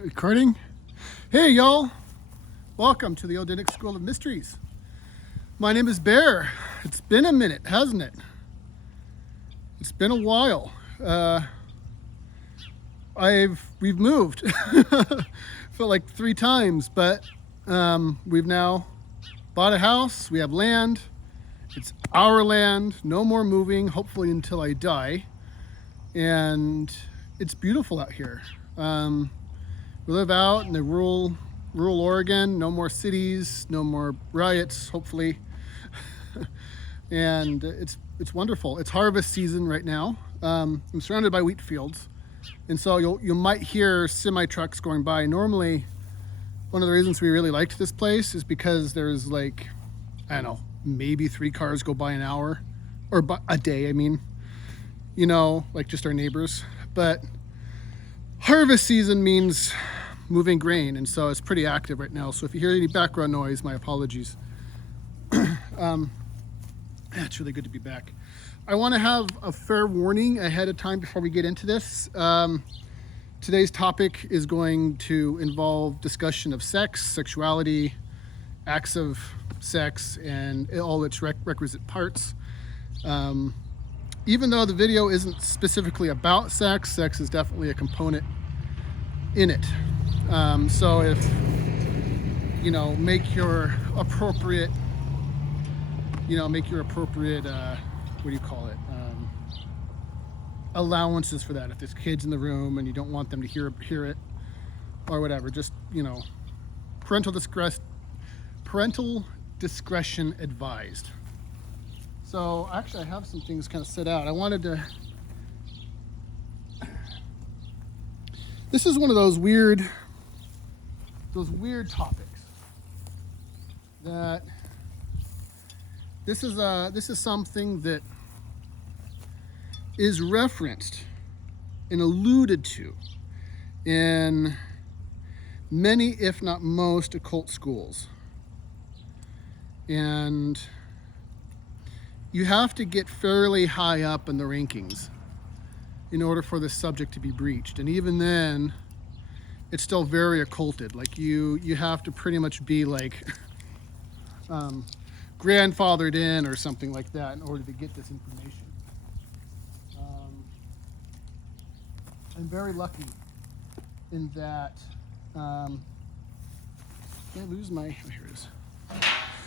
Recording? Hey y'all, welcome to the Odinic School of Mysteries. My name is Bear. It's been a minute, hasn't it? It's been a while. We've moved felt like 3 times, but we've now bought a house. We have land. It's our land. No more moving, hopefully until I die. And it's beautiful out here. We live out in the rural Oregon. No more cities, no more riots, hopefully. And it's wonderful. It's harvest season right now. I'm surrounded by wheat fields, and so you might hear semi trucks going by. Normally, one of the reasons we really liked this place is because there's like, I don't know, maybe 3 cars go by an hour, or a day. I mean, you know, like just our neighbors. But harvest season means moving grain, and so it's pretty active right now. So if you hear any background noise, my apologies. It's really good to be back. I want to have a fair warning ahead of time before we get into this. Today's topic is going to involve discussion of sex, sexuality, acts of sex, and all its requisite parts. Even though the video isn't specifically about sex, sex is definitely a component in it. So if, you know, make your appropriate, what do you call it? Allowances for that. If there's kids in the room and you don't want them to hear it or whatever, just, you know, parental discretion advised. So actually I have some things kind of set out. I wanted to, this is one of those weird topics that this is something that is referenced and alluded to in many, if not most, occult schools. And you have to get fairly high up in the rankings in order for this subject to be breached. And even then, it's still very occulted. Like you have to pretty much be like grandfathered in or something like that in order to get this information. I'm very lucky in that,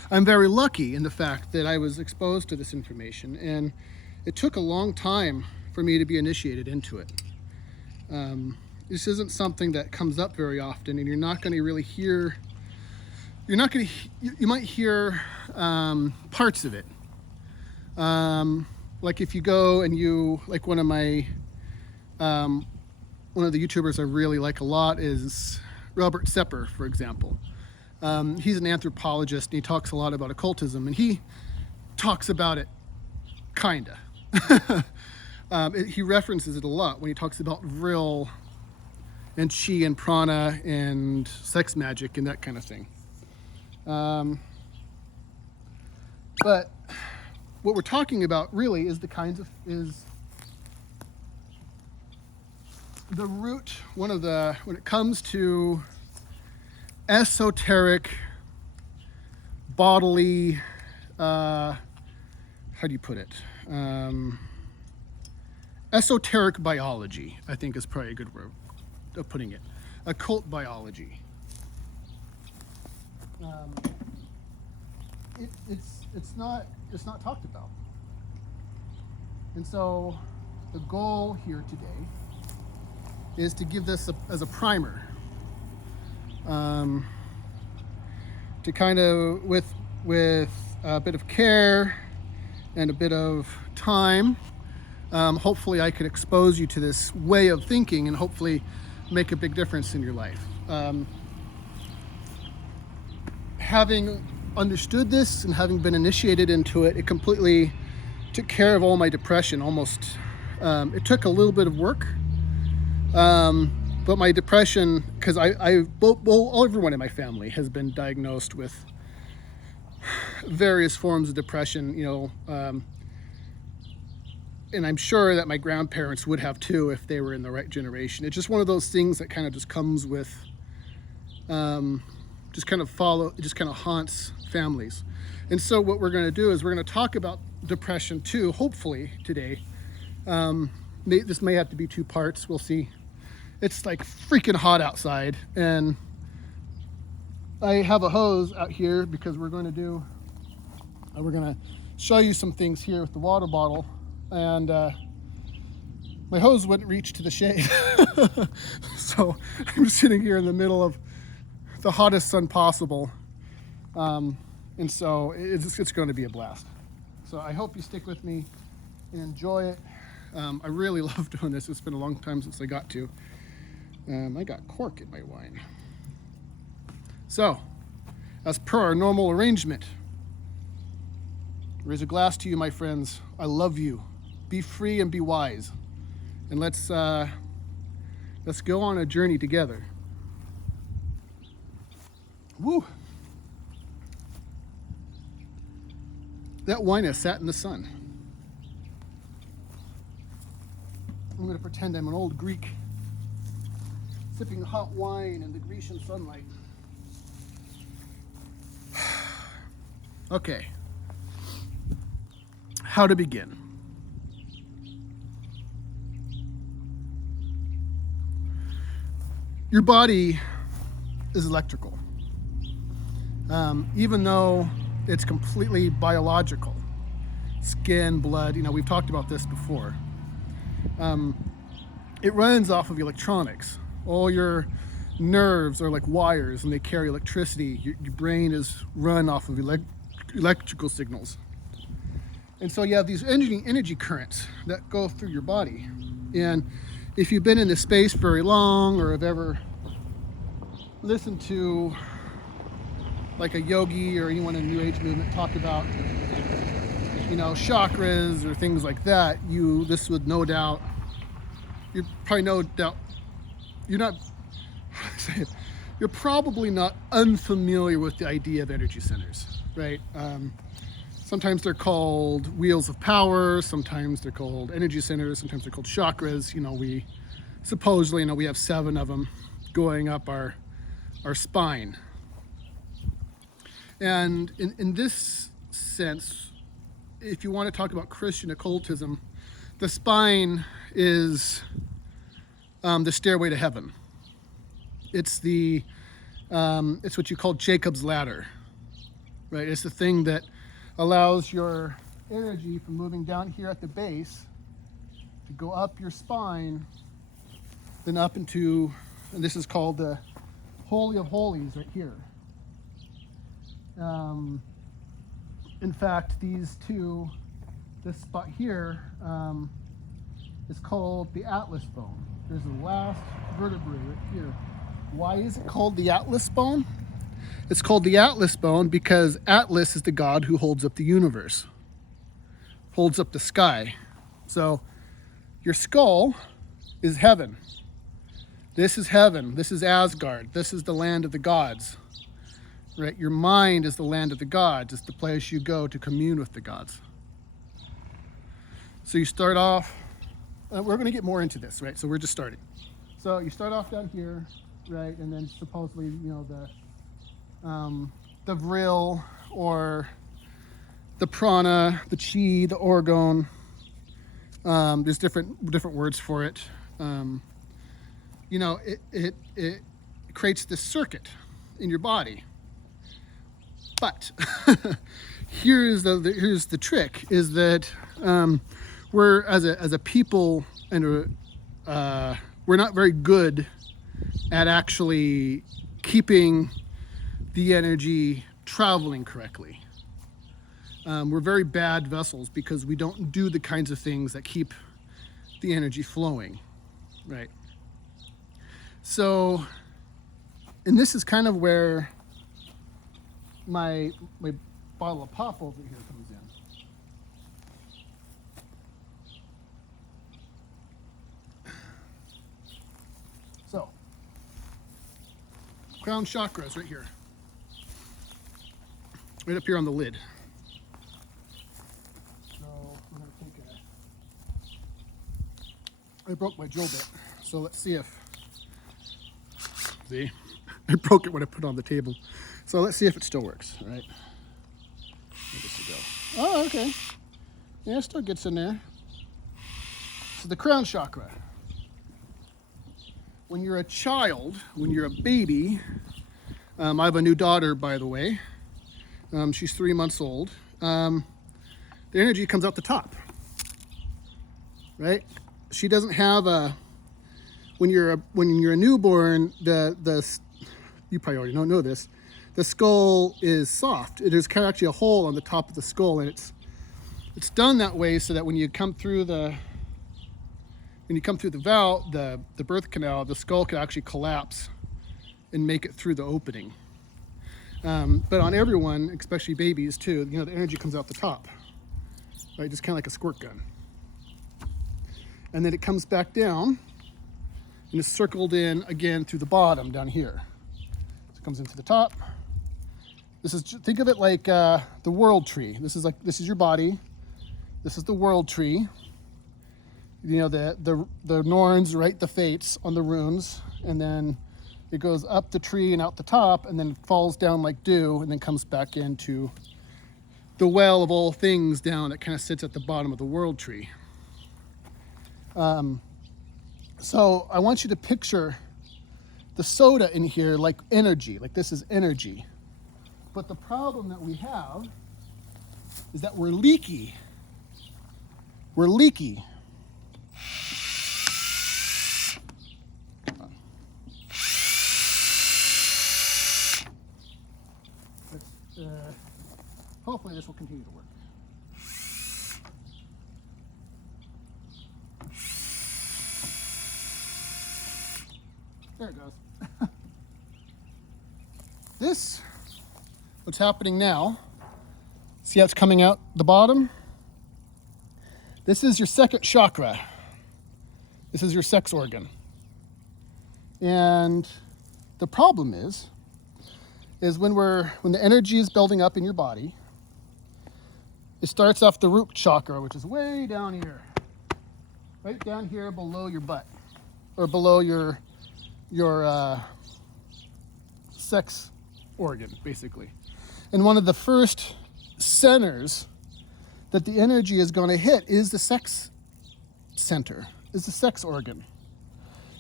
I'm very lucky in the fact that I was exposed to this information, and it took a long time for me to be initiated into it. This isn't something that comes up very often, and you're not going to really hear, you might hear parts of it. Like if you go and you, like one of the YouTubers I really like a lot is Robert Sepper, for example. He's an anthropologist, and he talks a lot about occultism, and he talks about it kinda. He references it a lot when he talks about vril and chi and prana and sex magic and that kind of thing. But what we're talking about really is the root, when it comes to esoteric, bodily, how do you put it? Esoteric biology, I think is probably a good word of putting it. Occult biology. It's not talked about. And so the goal here today is to give this as a primer, to kind of with a bit of care and a bit of time, hopefully I could expose you to this way of thinking and hopefully make a big difference in your life. Having understood this and having been initiated into it, it completely took care of all my depression. Almost, it took a little bit of work. But my depression, because everyone in my family has been diagnosed with various forms of depression, you know, and I'm sure that my grandparents would have too if they were in the right generation. It's just one of those things that kind of just comes with, just kind of haunts families. And so what we're going to do is we're going to talk about depression too, hopefully today. This may have to be 2 parts. We'll see. It's like freaking hot outside, and I have a hose out here because we're going to show you some things here with the water bottle, and my hose wouldn't reach to the shade. So I'm sitting here in the middle of the hottest sun possible, and so it's going to be a blast. So I hope you stick with me and enjoy it. I really love doing this. It's been a long time since I got to. I got cork in my wine. So, as per our normal arrangement, raise a glass to you, my friends. I love you. Be free and be wise. And let's go on a journey together. Woo! That wine has sat in the sun. I'm going to pretend I'm an old Greek, sipping hot wine in the Grecian sunlight. Okay. How to begin? Your body is electrical. Even though it's completely biological. Skin, blood, we've talked about this before. It runs off of electronics. All your nerves are like wires, and they carry electricity. Your brain is run off of electrical signals. And so you have these energy currents that go through your body. And if you've been in this space very long, or have ever listened to like a yogi or anyone in the New Age movement talk about, chakras or things like that, this would no doubt, you're probably not unfamiliar with the idea of energy centers, right? Sometimes they're called wheels of power, sometimes they're called energy centers, sometimes they're called chakras. We supposedly, we have 7 of them going up our spine. And in this sense, if you want to talk about Christian occultism, the spine is the stairway to heaven. It's it's what you call Jacob's ladder, right? It's the thing that allows your energy from moving down here at the base to go up your spine, then up into, and this is called the Holy of Holies right here. In fact, these two, this spot here is called the Atlas bone. There's the last vertebrae right here. Why is it called the Atlas bone? It's called the Atlas bone because Atlas is the god who holds up the universe, holds up the sky. So your skull is heaven. This is heaven. This is Asgard. This is the land of the gods. Right? Your mind is the land of the gods. It's the place you go to commune with the gods. So you start off, we're going to get more into this, right? So we're just starting. So you start off down here, right? And then supposedly, the vril or the prana, the chi, the orgone. There's different words for it. It creates this circuit in your body. But here's the trick: is that we're as a people, and we're not very good at actually keeping the energy traveling correctly. We're very bad vessels because we don't do the kinds of things that keep the energy flowing, right? So, and this is kind of where my bottle of pop over here comes in. So, crown chakras right here. Right up here on the lid. So we're going to take I broke my drill bit. So let's see if, see, I broke it when I put it on the table. So let's see if it still works, all right? Where does it go? Oh, okay. Yeah, it still gets in there. So the crown chakra. When you're a child, when you're a baby, I have a new daughter, by the way. She's 3 months old. The energy comes out the top, right? She doesn't have a, when you're a newborn, you probably already don't know this, the skull is soft. It is kind of actually a hole on the top of the skull, and it's done that way so that when you come through the valve, the birth canal, the skull can actually collapse and make it through the opening. But on everyone, especially babies too, the energy comes out the top, right? Just kind of like a squirt gun. And then it comes back down and is circled in again through the bottom down here. So it comes into the top. Think of it like the world tree. This is your body. This is the world tree. The Norns write the fates on the runes, and then it goes up the tree and out the top, and then falls down like dew, and then comes back into the well of all things down that kind of sits at the bottom of the world tree. So I want you to picture the soda in here like energy, like this is energy. But the problem that we have is that we're leaky. We're leaky. Hopefully this will continue to work. There it goes. What's happening now, see how it's coming out the bottom? This is your second chakra. This is your sex organ. And the problem is when the energy is building up in your body, it starts off the root chakra, which is way down here. Right down here below your butt, or below your sex organ, basically. And one of the first centers that the energy is going to hit is the sex center, is the sex organ.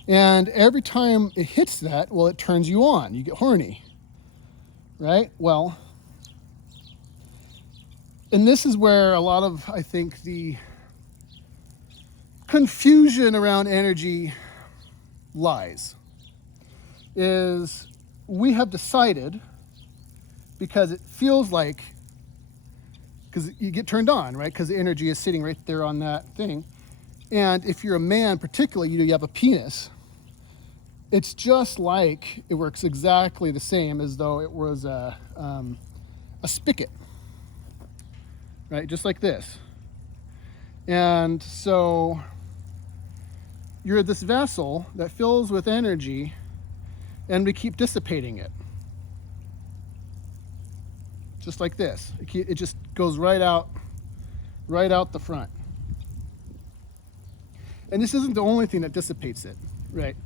And every time it hits that, well, it turns you on. You get horny, right? Well, and this is where a lot of, I think, the confusion around energy lies. Is we have decided, because it feels like, because you get turned on, right? Because the energy is sitting right there on that thing. And if you're a man, particularly, you have a penis, it's just like, it works exactly the same as though it was a spigot, right? Just like this. And so you're this vessel that fills with energy, and we keep dissipating it. Just like this. It just goes right out the front. And this isn't the only thing that dissipates it, right?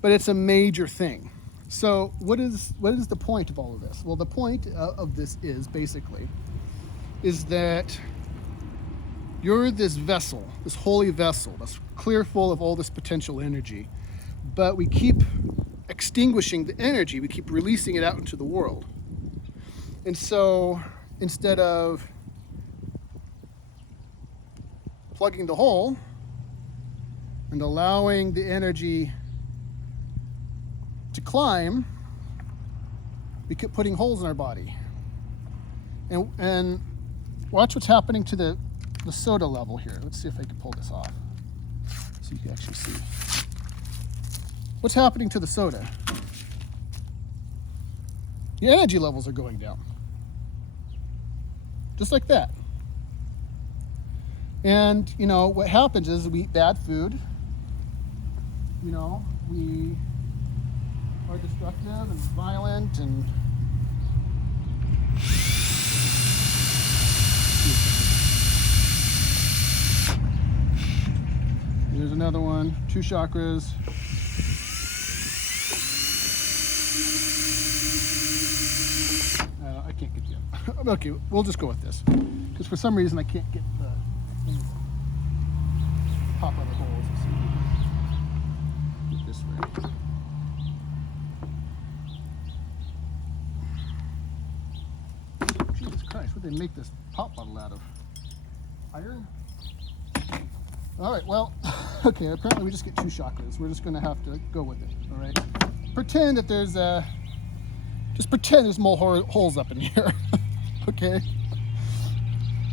But it's a major thing. So what is the point of all of this? Well, the point of this is basically that you're this vessel, this holy vessel that's clear full of all this potential energy, but we keep extinguishing the energy, we keep releasing it out into the world. And so instead of plugging the hole and allowing the energy to climb, we keep putting holes in our body. And watch what's happening to the soda level here. Let's see if I can pull this off so you can actually see. What's happening to the soda? Your energy levels are going down. Just like that. And, what happens is we eat bad food. We are destructive and violent and There's another one, 2 chakras. I can't get the okay, we'll just go with this. Because for some reason I can't get the things pop out of the holes. Get this way. Jesus Christ, what did they make this pop bottle out of? Iron? All right, well, okay, apparently we just get 2 chakras. We're just gonna have to go with it, all right? Pretend that there's just pretend there's more holes up in here, okay?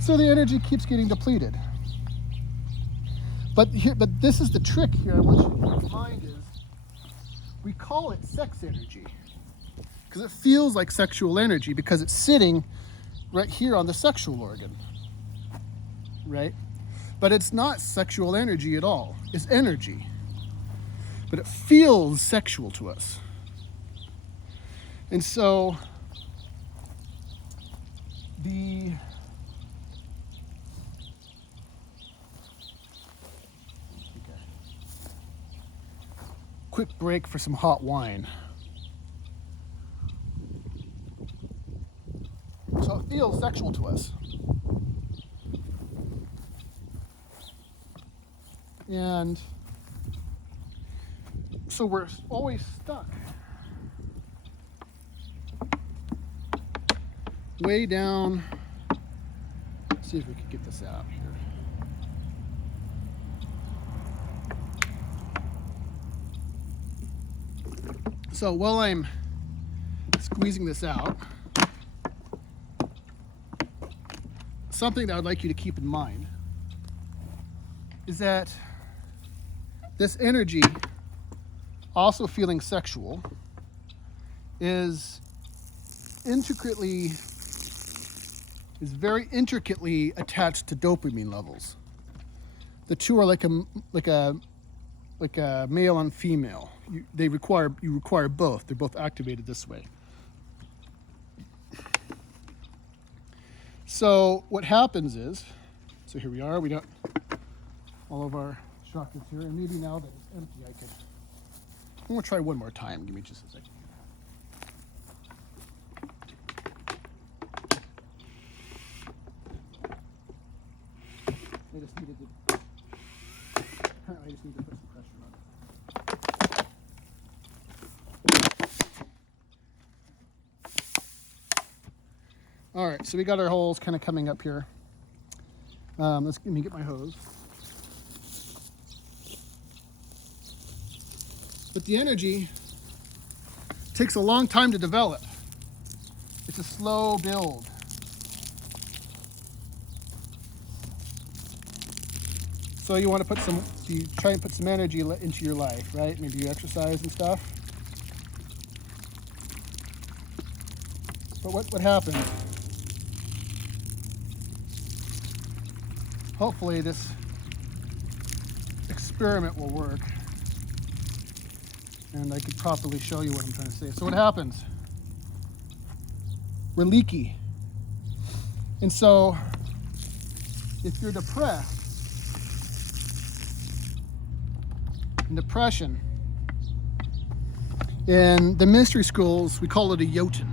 So the energy keeps getting depleted. But this is the trick here I want you to keep in mind is, we call it sex energy, because it feels like sexual energy because it's sitting right here on the sexual organ, right? But it's not sexual energy at all. It's energy. But it feels sexual to us. And so quick break for some hot wine. So it feels sexual to us. And so we're always stuck way down. Let's see if we can get this out here. So while I'm squeezing this out, something that I'd like you to keep in mind is that this energy, also feeling sexual, is very intricately attached to dopamine levels. The two are like a male and female. You require both. They're both activated this way. So what happens is, so here we are. We got all of our chakras here, and maybe now that it's empty, I'm gonna try one more time. Give me just a second. Apparently I just need to put some pressure on it. All right, so we got our holes kind of coming up here. Let me get my hose. But the energy takes a long time to develop. It's a slow build. So you want to try and put some energy into your life, right? Maybe you exercise and stuff. But what happens? Hopefully this experiment will work. And I could properly show you what I'm trying to say. So what happens? We're leaky. And so if you're depressed, in depression, in the mystery schools, we call it a Jotun.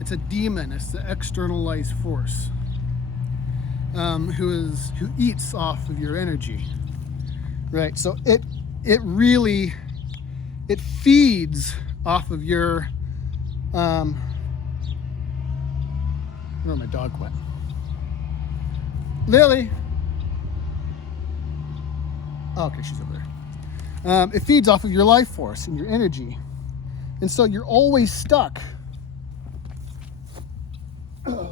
It's a demon. It's the externalized force who eats off of your energy, right? So it feeds off of your where my dog went. Lily. Oh, okay, she's over there. It feeds off of your life force and your energy. And so you're always stuck. Let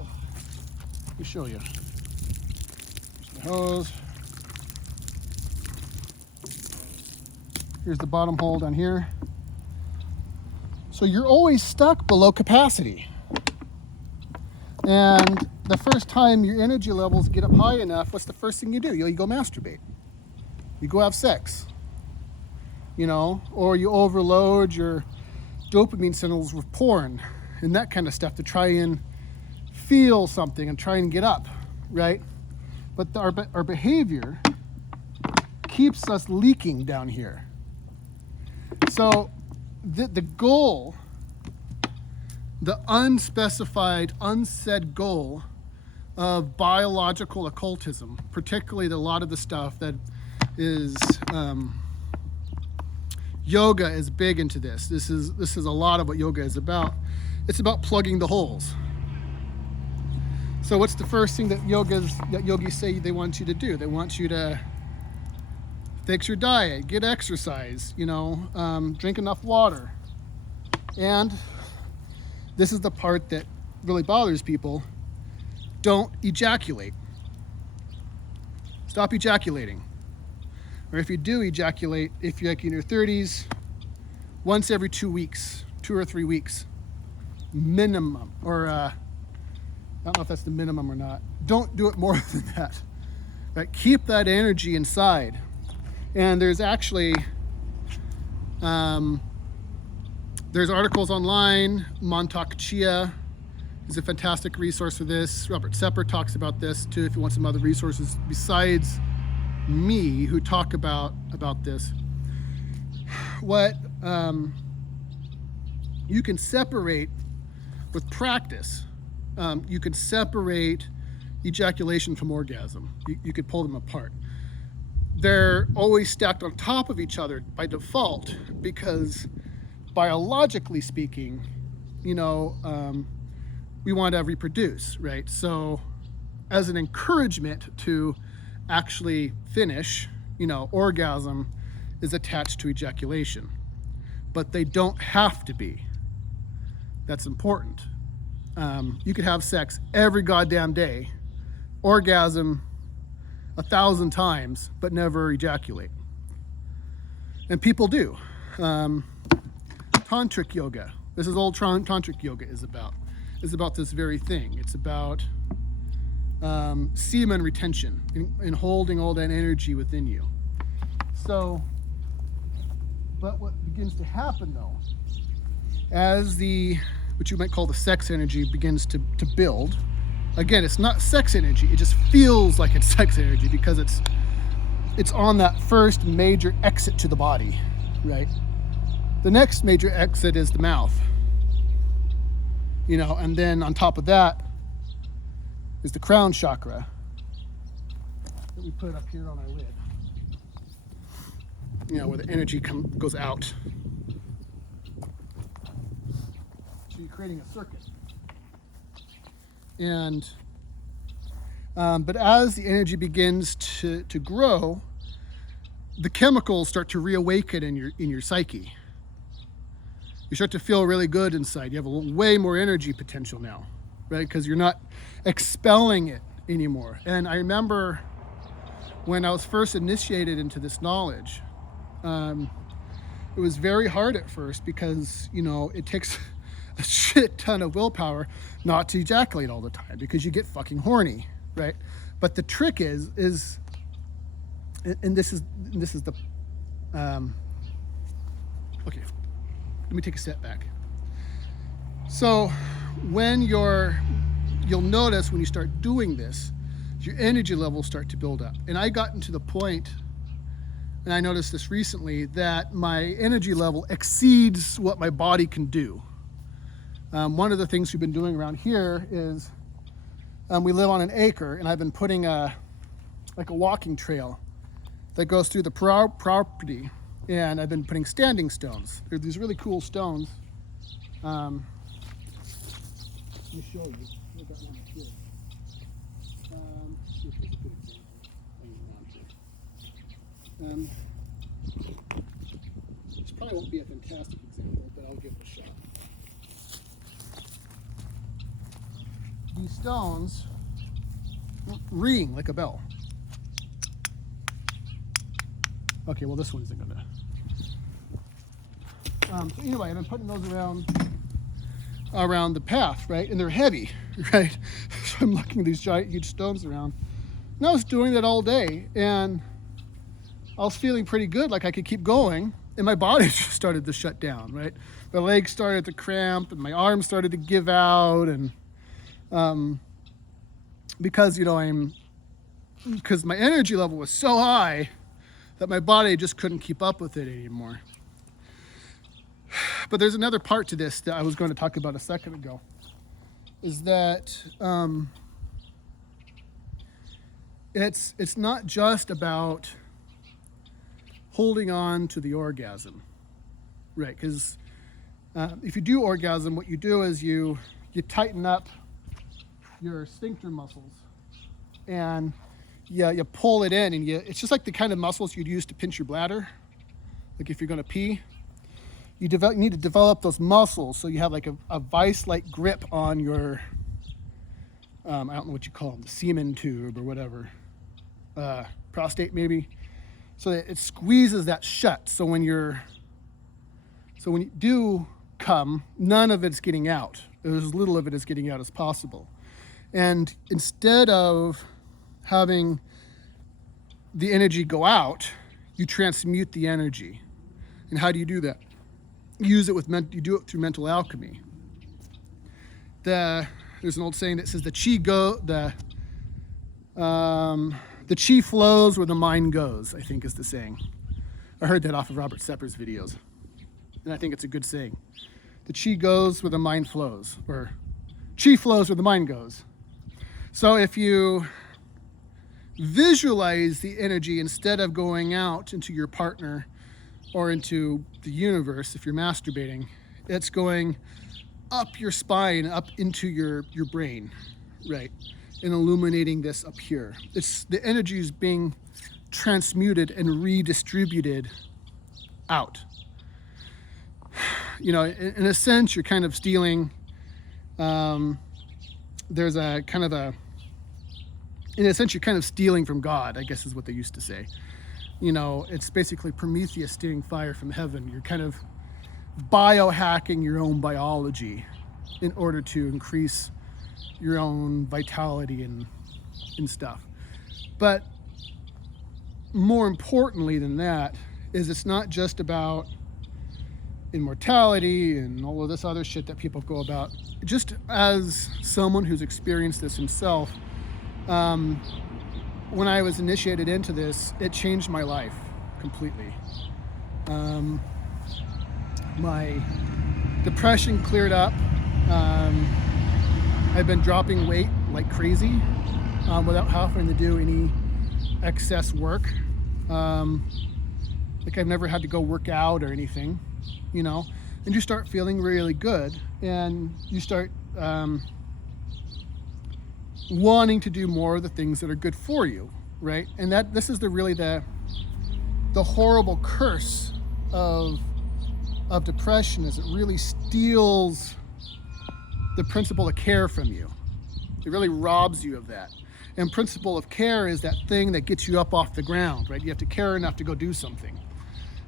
me show you. Here's the hose. Here's the bottom hole down here. So you're always stuck below capacity. And the first time your energy levels get up high enough, what's the first thing you do? You go masturbate. You go have sex. Or you overload your dopamine signals with porn and that kind of stuff to try and feel something and try and get up, right? But our behavior keeps us leaking down here. So the goal, the unspecified, unsaid goal of biological occultism, particularly a lot of the stuff that is yoga is big into this. This is a lot of what yoga is about. It's about plugging the holes. So what's the first thing that yogis say they want you to do? They want you to fix your diet, get exercise, drink enough water. And this is the part that really bothers people. Don't ejaculate. Stop ejaculating. Or if you do ejaculate, if you're like in your 30s, once every 2 weeks, 2 or 3 weeks, minimum. Or I don't know if that's the minimum or not. Don't do it more than that. Right? Keep that energy inside. And there's actually, there's articles online. Montauk Chia is a fantastic resource for this. Robert Sepper talks about this too, if you want some other resources besides me who talk about this. What you can separate with practice, you can separate ejaculation from orgasm. You could pull them apart. They're always stacked on top of each other by default because biologically speaking, we want to reproduce, right? So as an encouragement to actually finish, orgasm is attached to ejaculation, but they don't have to be. That's important. You could have sex every goddamn day, orgasm 1,000 times, but never ejaculate. And people do. Tantric yoga. This is all tantric yoga is about this very thing. It's about semen retention and holding all that energy within you. So, but what begins to happen though, as what you might call the sex energy begins to build, again, it's not sex energy, it just feels like it's sex energy because it's on that first major exit to the body, right? The next major exit is the mouth, and then on top of that is the crown chakra that we put up here on our lid, where the energy goes out. So you're creating a circuit. And but as the energy begins to grow, the chemicals start to reawaken in your psyche. You start to feel really good inside. You have way more energy potential now, right? Because you're not expelling it anymore. And I remember when I was first initiated into this knowledge, it was very hard at first because, it takes a shit ton of willpower not to ejaculate all the time because you get fucking horny, right? But the trick is and this is the okay, let me take a step back. So when you'll notice when you start doing this, your energy levels start to build up. And I gotten to the point, and I noticed this recently, that my energy level exceeds what my body can do. One of the things we've been doing around here is we live on an acre, and I've been putting a walking trail that goes through the property, and I've been putting standing stones. They're these really cool stones. Let me show you. I've got one up here. Here's a good example. This probably won't be a fantastic example, but I'll give it a shot. These stones ring like a bell. Okay, well this one isn't gonna. So anyway, I've been putting those around the path, right? And they're heavy, right? So I'm lugging these giant, huge stones around. And I was doing that all day, and I was feeling pretty good, like I could keep going, and my body just started to shut down, right? My legs started to cramp, and my arms started to give out, and because because my energy level was so high that my body just couldn't keep up with it anymore. But there's another part to this that I was going to talk about a second ago, is that it's not just about holding on to the orgasm, right? Because if you do orgasm, what you do is you tighten up your sphincter muscles, and you pull it in, and it's just like the kind of muscles you'd use to pinch your bladder, like if you're going to pee. You need to develop those muscles so you have like a vice-like grip on your, I don't know what you call them, the semen tube or whatever, prostate maybe, so that it squeezes that shut. So when you do come, none of it's getting out. As little of it is getting out as possible. And instead of having the energy go out, you transmute the energy. And how do you do that? You do it through mental alchemy. There's an old saying that says the chi flows where the mind goes, I think is the saying. I heard that off of Robert Sepper's videos, and I think it's a good saying. The chi goes where the mind flows, or chi flows where the mind goes. So if you visualize the energy instead of going out into your partner or into the universe, if you're masturbating, it's going up your spine, up into your brain, right? And illuminating this up here. The energy is being transmuted and redistributed out. You know, in a sense, you're kind of stealing, there's a kind of in a sense, you're kind of stealing from God, I guess is what they used to say. You know, it's basically Prometheus stealing fire from heaven. You're kind of biohacking your own biology in order to increase your own vitality and stuff. But more importantly than that is it's not just about immortality and all of this other shit that people go about. Just as someone who's experienced this himself, when I was initiated into this, it changed my life completely. My depression cleared up. I've been dropping weight like crazy without having to do any excess work. Like I've never had to go work out or anything, you know, and you start feeling really good, and you start wanting to do more of the things that are good for you, right? And this is really the horrible curse of depression, is it really steals the principle of care from you. It really robs you of that. And principle of care is that thing that gets you up off the ground, right? You have to care enough to go do something.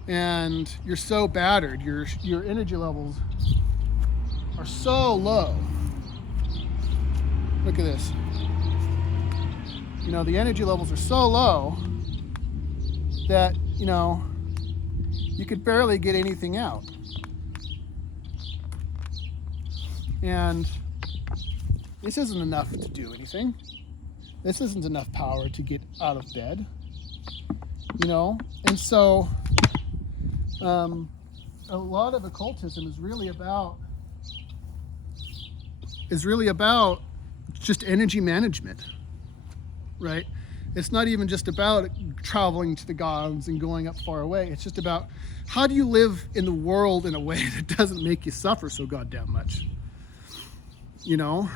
And you're so battered, your energy levels are so low. Look at this. You know, the energy levels are so low that, you know, you could barely get anything out. And this isn't enough to do anything. This isn't enough power to get out of bed, you know? And so a lot of occultism is really about just energy management, right? It's not even just about traveling to the gods and going up far away. It's just about how do you live in the world in a way that doesn't make you suffer so goddamn much, you know?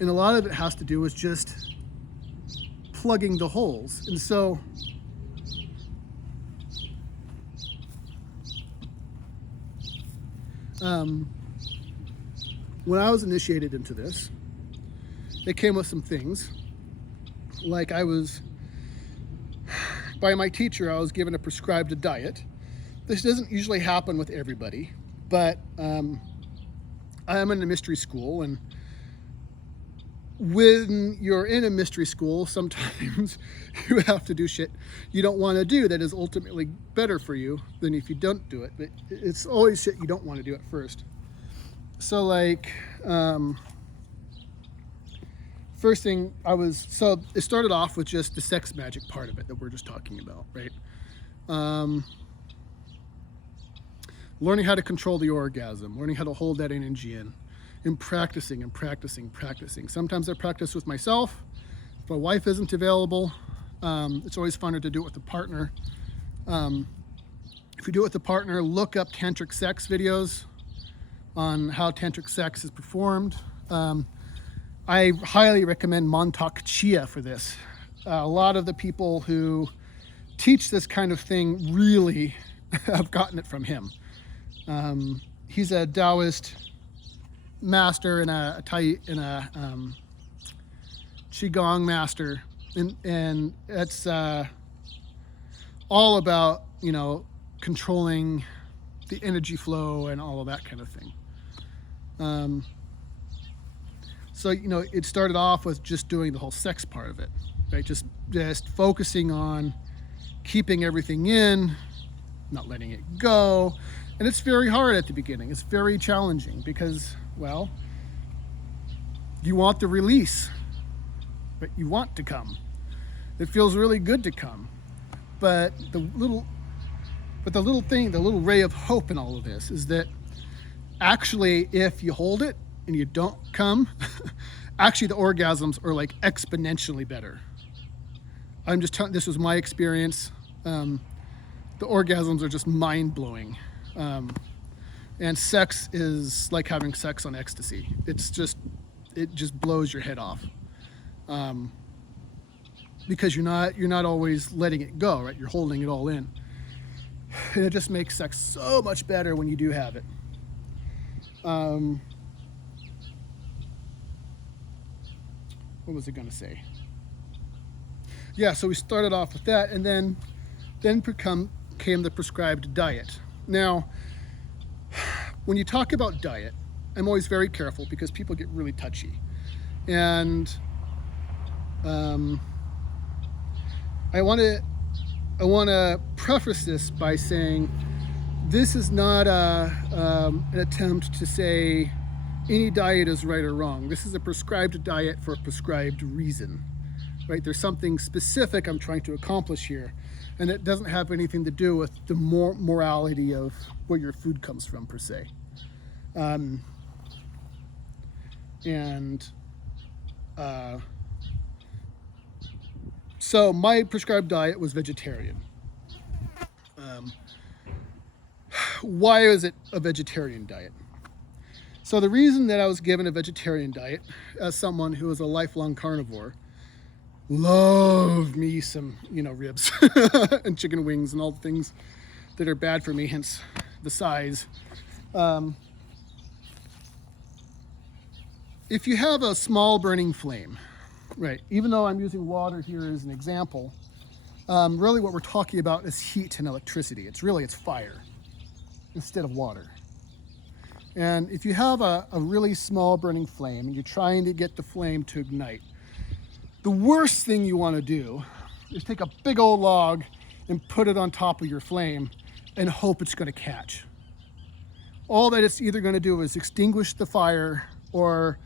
And a lot of it has to do with just plugging the holes. And so when I was initiated into this, it came with some things. Like by my teacher, I was given a prescribed diet. This doesn't usually happen with everybody, but I am in a mystery school, and when you're in a mystery school, sometimes you have to do shit you don't want to do that is ultimately better for you than if you don't do it. But it's always shit you don't want to do at first. So like, first thing so it started off with just the sex magic part of it that we're just talking about, right? Learning how to control the orgasm, learning how to hold that energy in, and practicing and practicing, practicing. Sometimes I practice with myself. If my wife isn't available, it's always funner to do it with a partner. If you do it with a partner, look up tantric sex videos on how tantric sex is performed. I highly recommend Montauk Chia for this. A lot of the people who teach this kind of thing really have gotten it from him. He's a Taoist master and a Qigong master, and it's all about, you know, controlling the energy flow and all of that kind of thing. So, you know, it started off with just doing the whole sex part of it, right? Just focusing on keeping everything in, not letting it go. And it's very hard at the beginning. It's very challenging because, well, you want the release, but you want to come. It feels really good to come. But the little ray of hope in all of this is that actually, if you hold it and you don't come, actually the orgasms are like exponentially better. I'm just telling, this was my experience. The orgasms are just mind-blowing. And sex is like having sex on ecstasy. It just blows your head off. Because you're not always letting it go, right? You're holding it all in. And it just makes sex so much better when you do have it. What was I going to say? Yeah, so we started off with that, and then came the prescribed diet. Now, when you talk about diet, I'm always very careful because people get really touchy. And I want to preface this by saying this is not an attempt to say any diet is right or wrong. This is a prescribed diet for a prescribed reason, right? There's something specific I'm trying to accomplish here, and it doesn't have anything to do with the morality of where your food comes from, per se. So my prescribed diet was vegetarian. Why is it a vegetarian diet? So the reason that I was given a vegetarian diet, as someone who is a lifelong carnivore, love me some, ribs and chicken wings and all the things that are bad for me, hence the size. If you have a small burning flame, right, even though I'm using water here as an example, really what we're talking about is heat and electricity. It's fire instead of water. And if you have a really small burning flame and you're trying to get the flame to ignite, the worst thing you want to do is take a big old log and put it on top of your flame and hope it's going to catch. All that it's either going to do is extinguish the fire or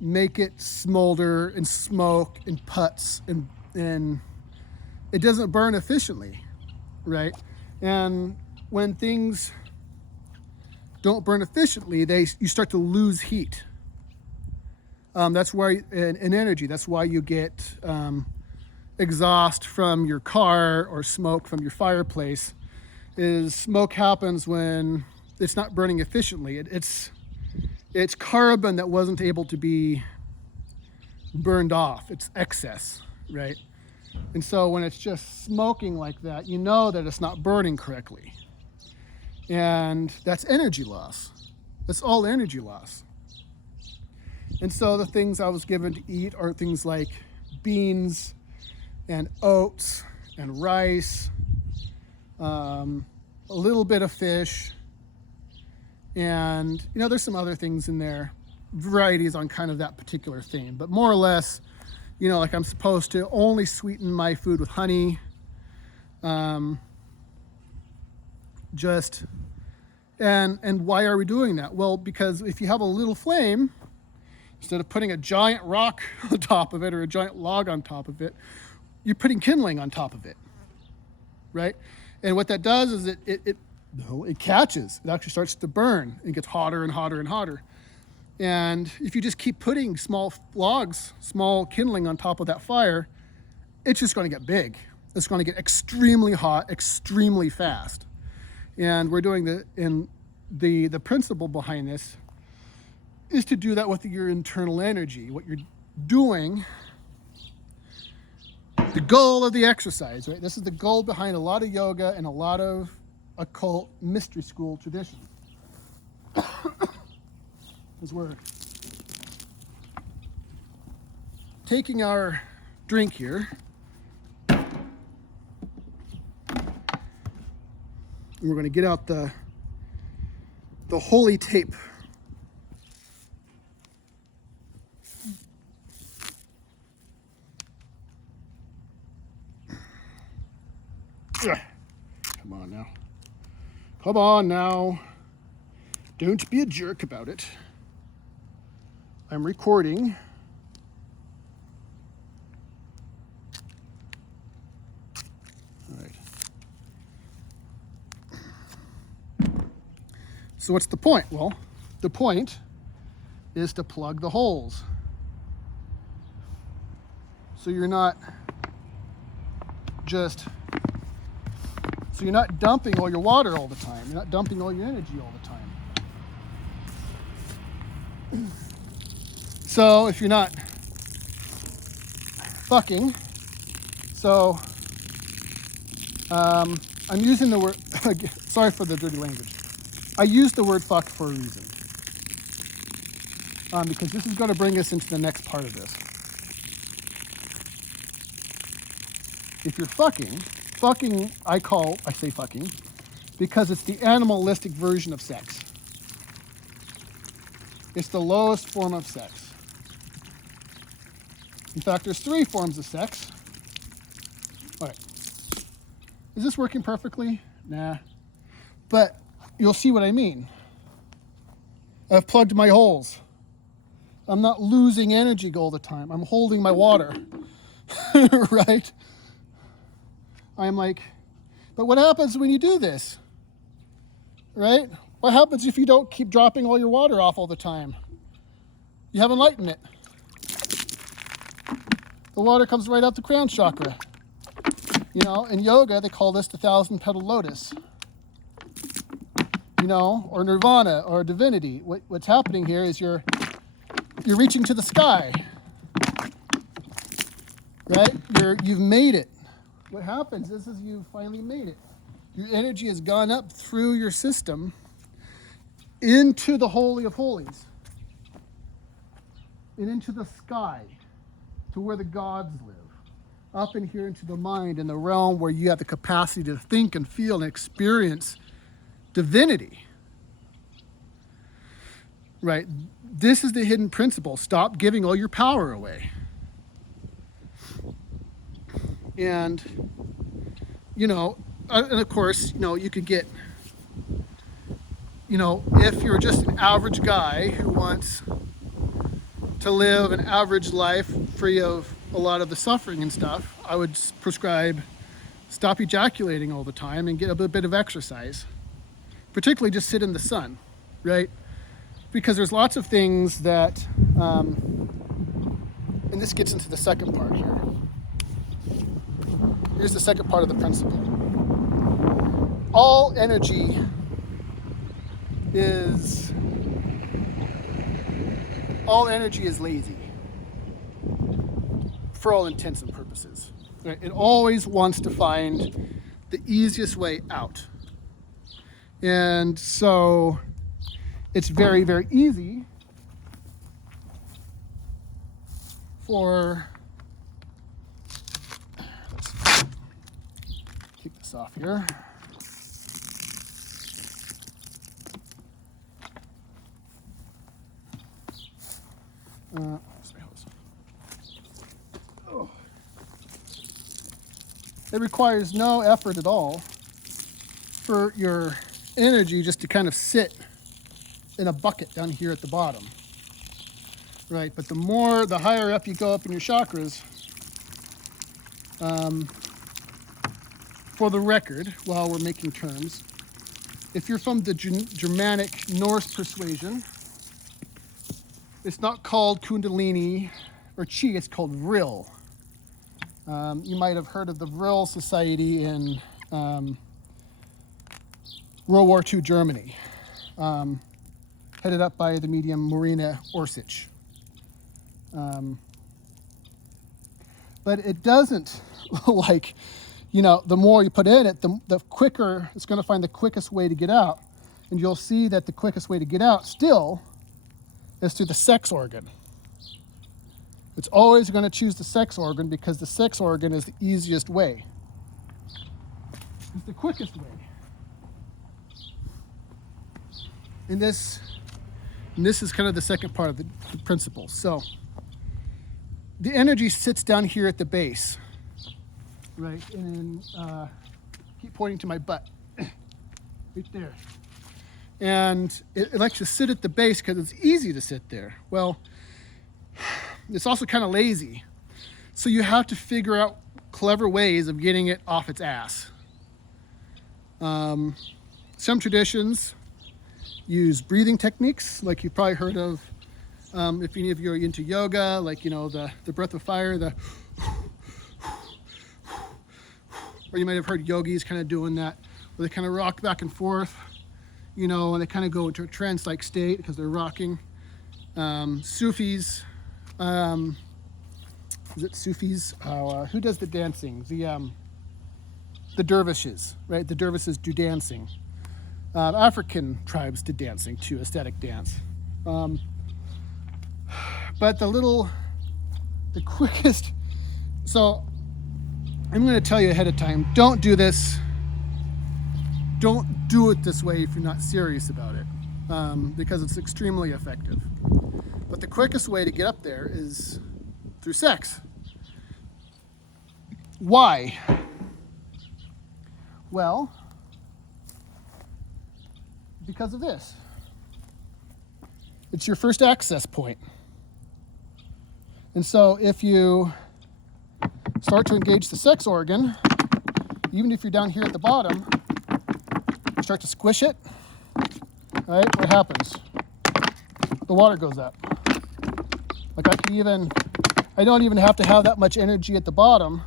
make it smolder and smoke and putz, and it doesn't burn efficiently, right? And when things don't burn efficiently, you start to lose heat. That's why, and energy, that's why you get exhaust from your car or smoke from your fireplace. Smoke happens when it's not burning efficiently. It's carbon that wasn't able to be burned off. It's excess, right? And so when it's just smoking like that, you know that it's not burning correctly. And that's energy loss. That's all energy loss. And so the things I was given to eat are things like beans and oats and rice, a little bit of fish, and there's some other things in there, varieties on kind of that particular theme, but more or less, like I'm supposed to only sweeten my food with honey, and why are we doing that? Well, because if you have a little flame, Instead of putting a giant rock on top of it or a giant log on top of it, you're putting kindling on top of it, right? And what that does is it catches. It actually starts to burn and gets hotter and hotter and hotter. And if you just keep putting small logs, small kindling on top of that fire, it's just going to get big. It's going to get extremely hot, extremely fast. And we're doing the principle behind this is to do that with your internal energy. What you're doing, the goal of the exercise, right? This is the goal behind a lot of yoga and a lot of occult mystery school tradition. Because we're taking our drink here, and we're going to get out the holy tape. Come on now. Come on now. Don't be a jerk about it. I'm recording. All right. So what's the point? Well, the point is to plug the holes. So you're not dumping all your water all the time. You're not dumping all your energy all the time. So if you're not fucking, so I'm using the word, sorry for the dirty language. I use the word fuck for a reason. Because this is going to bring us into the next part of this. If you're fucking, I say fucking, because it's the animalistic version of sex. It's the lowest form of sex. In fact, there's 3 forms of sex. All right. Is this working perfectly? Nah. But you'll see what I mean. I've plugged my holes. I'm not losing energy all the time. I'm holding my water. Right? I'm like, but what happens when you do this? Right? What happens if you don't keep dropping all your water off all the time? You haven't lightened it. The water comes right out the crown chakra. You know, in yoga, they call this the 1,000-petal lotus. You know, or nirvana, or divinity. What's happening here is you're reaching to the sky. Right? You've made it. What happens is you've finally made it. Your energy has gone up through your system into the Holy of Holies and into the sky to where the gods live, up in here into the mind, in the realm where you have the capacity to think and feel and experience divinity. Right? This is the hidden principle. Stop giving all your power away. And, you know, and of course, you know, you could get, you know, if you're just an average guy who wants to live an average life free of a lot of the suffering and stuff, I would prescribe stop ejaculating all the time and get a bit of exercise. Particularly just sit in the sun, right? Because there's lots of things that, and this gets into the second part here. Here's the second part of the principle. All energy is lazy for all intents and purposes. Right? It always wants to find the easiest way out. And so it's very, very easy for, let's keep this off here. It requires no effort at all for your energy just to kind of sit in a bucket down here at the bottom. right? But the higher up you go up in your chakras, for the record, while we're making terms, if you're from the Germanic Norse persuasion, it's not called Kundalini or Chi, it's called Vril. You might have heard of the Vril Society in World War II Germany, headed up by the medium Marina Orsic. But it doesn't like, the more you put in it, the quicker it's going to find the quickest way to get out. And you'll see that the quickest way to get out still is through the sex organ. It's always going to choose the sex organ because the sex organ is the easiest way. It's the quickest way. And this is kind of the second part of the principle. So the energy sits down here at the base, right? And keep pointing to my butt, right there. And it likes to sit at the base because it's easy to sit there. Well, it's also kind of lazy. So you have to figure out clever ways of getting it off its ass. Some traditions use breathing techniques, like you've probably heard of, if any of you are into yoga, like, the breath of fire, or you might have heard yogis kind of doing that, where they kind of rock back and forth, and they kind of go into a trance-like state because they're rocking. Sufis, is it Sufis? Who does the dancing? The dervishes, right? The dervishes do dancing. African tribes did dancing too, aesthetic dance. But the quickest, so I'm going to tell you ahead of time, don't do this. Don't do it this way if you're not serious about it, because it's extremely effective. But the quickest way to get up there is through sex. Why? Well, because of this. It's your first access point. And so if you start to engage the sex organ, even if you're down here at the bottom, you start to squish it, right? What happens? The water goes up. Like I don't even have to have that much energy at the bottom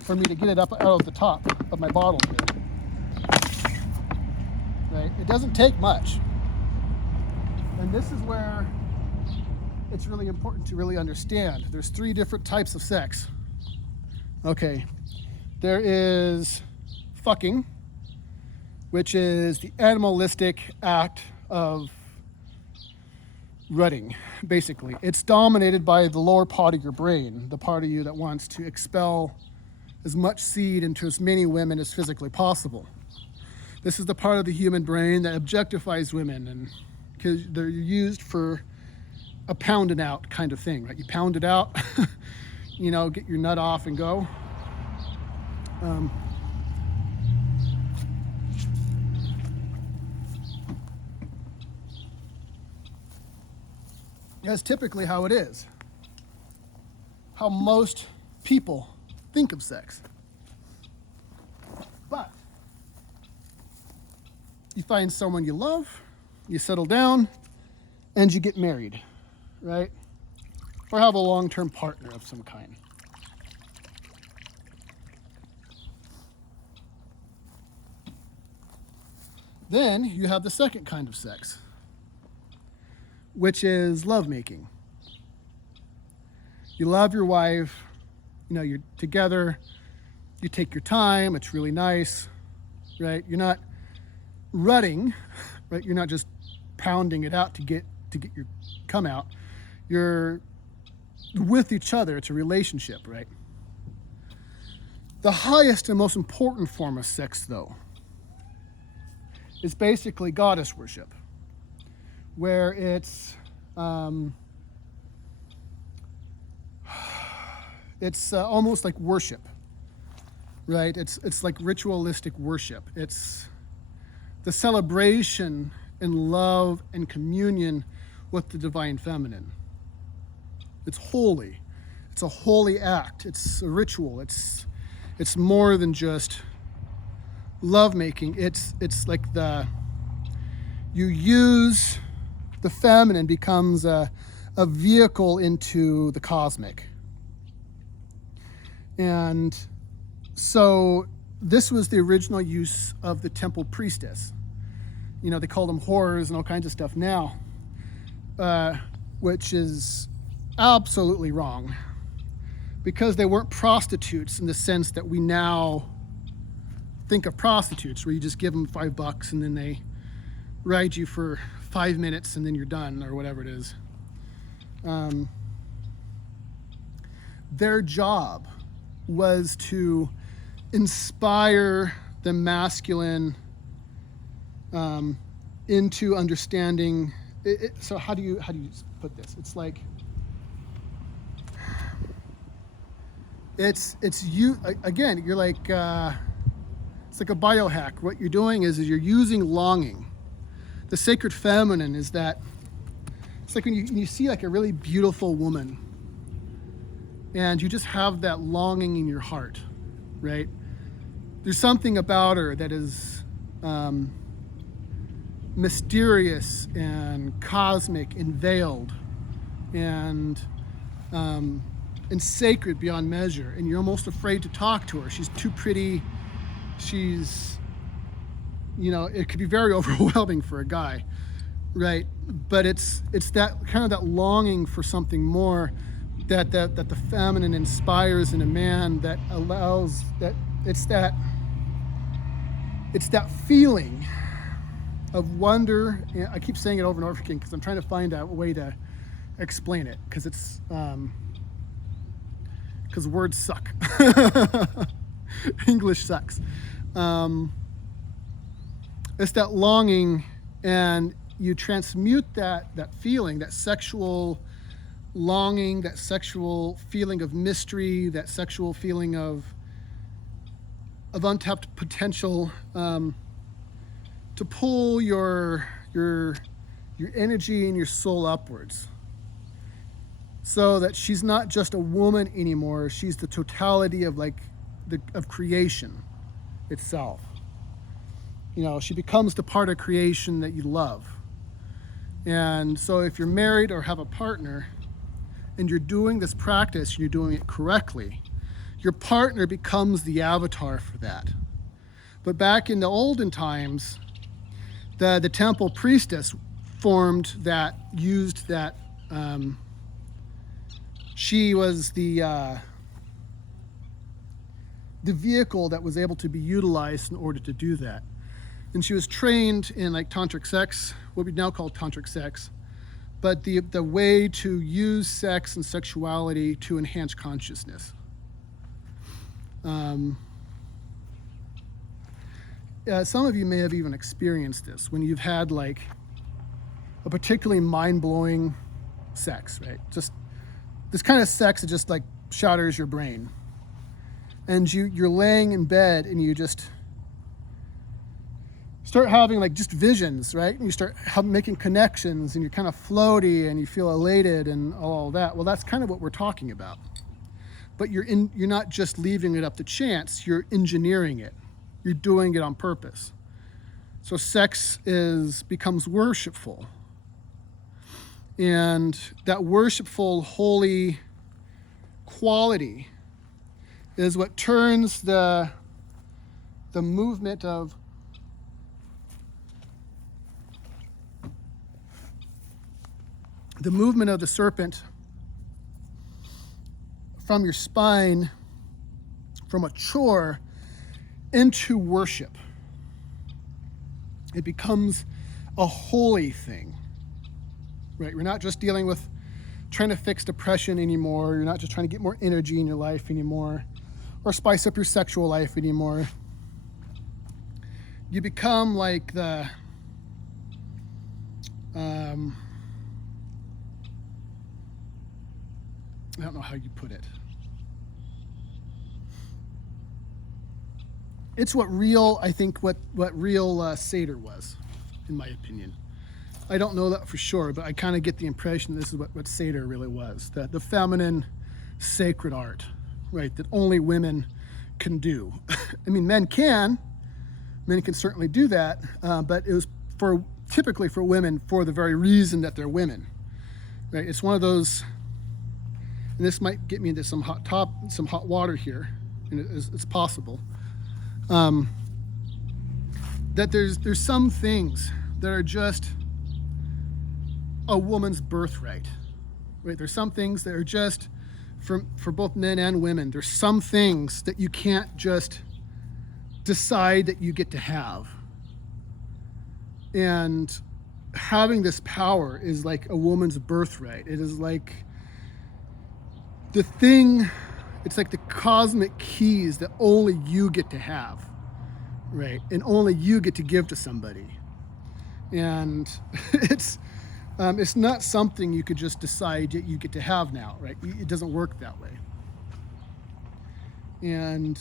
for me to get it up out of the top of my bottle here. Right? It doesn't take much. And this is where it's really important to really understand. There's 3 different types of sex. Okay. There is fucking, which is the animalistic act of rutting, basically. It's dominated by the lower part of your brain, the part of you that wants to expel as much seed into as many women as physically possible. This is the part of the human brain that objectifies women, and because they're used for a pound it out kind of thing, right? You pound it out, get your nut off and go. That's typically how it is. How most people think of sex. But you find someone you love, you settle down, and you get married, right? Or have a long-term partner of some kind. Then you have the second kind of sex, which is lovemaking. You love your wife, you're together, you take your time, it's really nice, right? You're not rutting, right? You're not just pounding it out to get your come out. You're with each other, it's a relationship, right? The highest and most important form of sex, though, is basically goddess worship, where it's almost like worship, right? It's like ritualistic worship. It's the celebration and love and communion with the divine feminine. It's holy. It's a holy act. It's a ritual. It's more than just lovemaking. It's like you use the feminine becomes a vehicle into the cosmic. And so this was the original use of the temple priestess. You know, they call them whores and all kinds of stuff now, which is absolutely wrong, because they weren't prostitutes in the sense that we now think of prostitutes, where you just give them $5 and then they ride you for 5 minutes and then you're done, or whatever it is. Their job was to inspire the masculine into understanding it. So how do you put this? It's like it's you again. You're like it's like a biohack. What you're doing is you're using longing. The sacred feminine is that it's like when you see like a really beautiful woman, and you just have that longing in your heart, right? There's something about her that is mysterious and cosmic and veiled and sacred beyond measure, and you're almost afraid to talk to her. She's too pretty. She's, you know, it could be very overwhelming for a guy, right? But it's that kind of that longing for something more that the feminine inspires in a man, that allows that it's that feeling of wonder. I keep saying it over and over again because I'm trying to find a way to explain it, because it's because words suck. English sucks. It's that longing, and you transmute that feeling, that sexual longing, that sexual feeling of mystery, that sexual feeling of untapped potential, to pull your energy and your soul upwards, so that she's not just a woman anymore. She's the totality of of creation itself. You know, she becomes the part of creation that you love. And so if you're married or have a partner and you're doing this practice and you're doing it correctly, your partner becomes the avatar for that. But back in the olden times, the temple priestess used that, she was the vehicle that was able to be utilized in order to do that. And she was trained in like tantric sex, what we now call tantric sex, but the way to use sex and sexuality to enhance consciousness. Some of you may have even experienced this when you've had like a particularly mind-blowing sex, right? Just this kind of sex that just like shatters your brain. And you're laying in bed and you just start having like just visions, right? And you start making connections and you're kind of floaty and you feel elated and all that. Well, that's kind of what we're talking about. But you're not just leaving it up to chance, you're engineering it. You're doing it on purpose. So sex becomes worshipful. And that worshipful, holy quality is what turns the movement of the serpent from your spine, from a chore, into worship. It becomes a holy thing, right? We're not just dealing with trying to fix depression anymore. You're not just trying to get more energy in your life anymore, or spice up your sexual life anymore. You become like I don't know how you put it. It's what real Seder was, in my opinion. I don't know that for sure, but I kind of get the impression this is what Seder really was, the feminine sacred art, right, that only women can do. I mean, men can certainly do that, but it was typically for women for the very reason that they're women, right? It's one of those, and this might get me into some hot water here, and it's possible, that there's some things that are just a woman's birthright, right? There's some things that are just for both men and women. There's some things that you can't just decide that you get to have. And having this power is like a woman's birthright. It is like the thing, it's like the cosmic keys that only you get to have, right? And only you get to give to somebody. And it's not something you could just decide that you get to have now, right? It doesn't work that way. And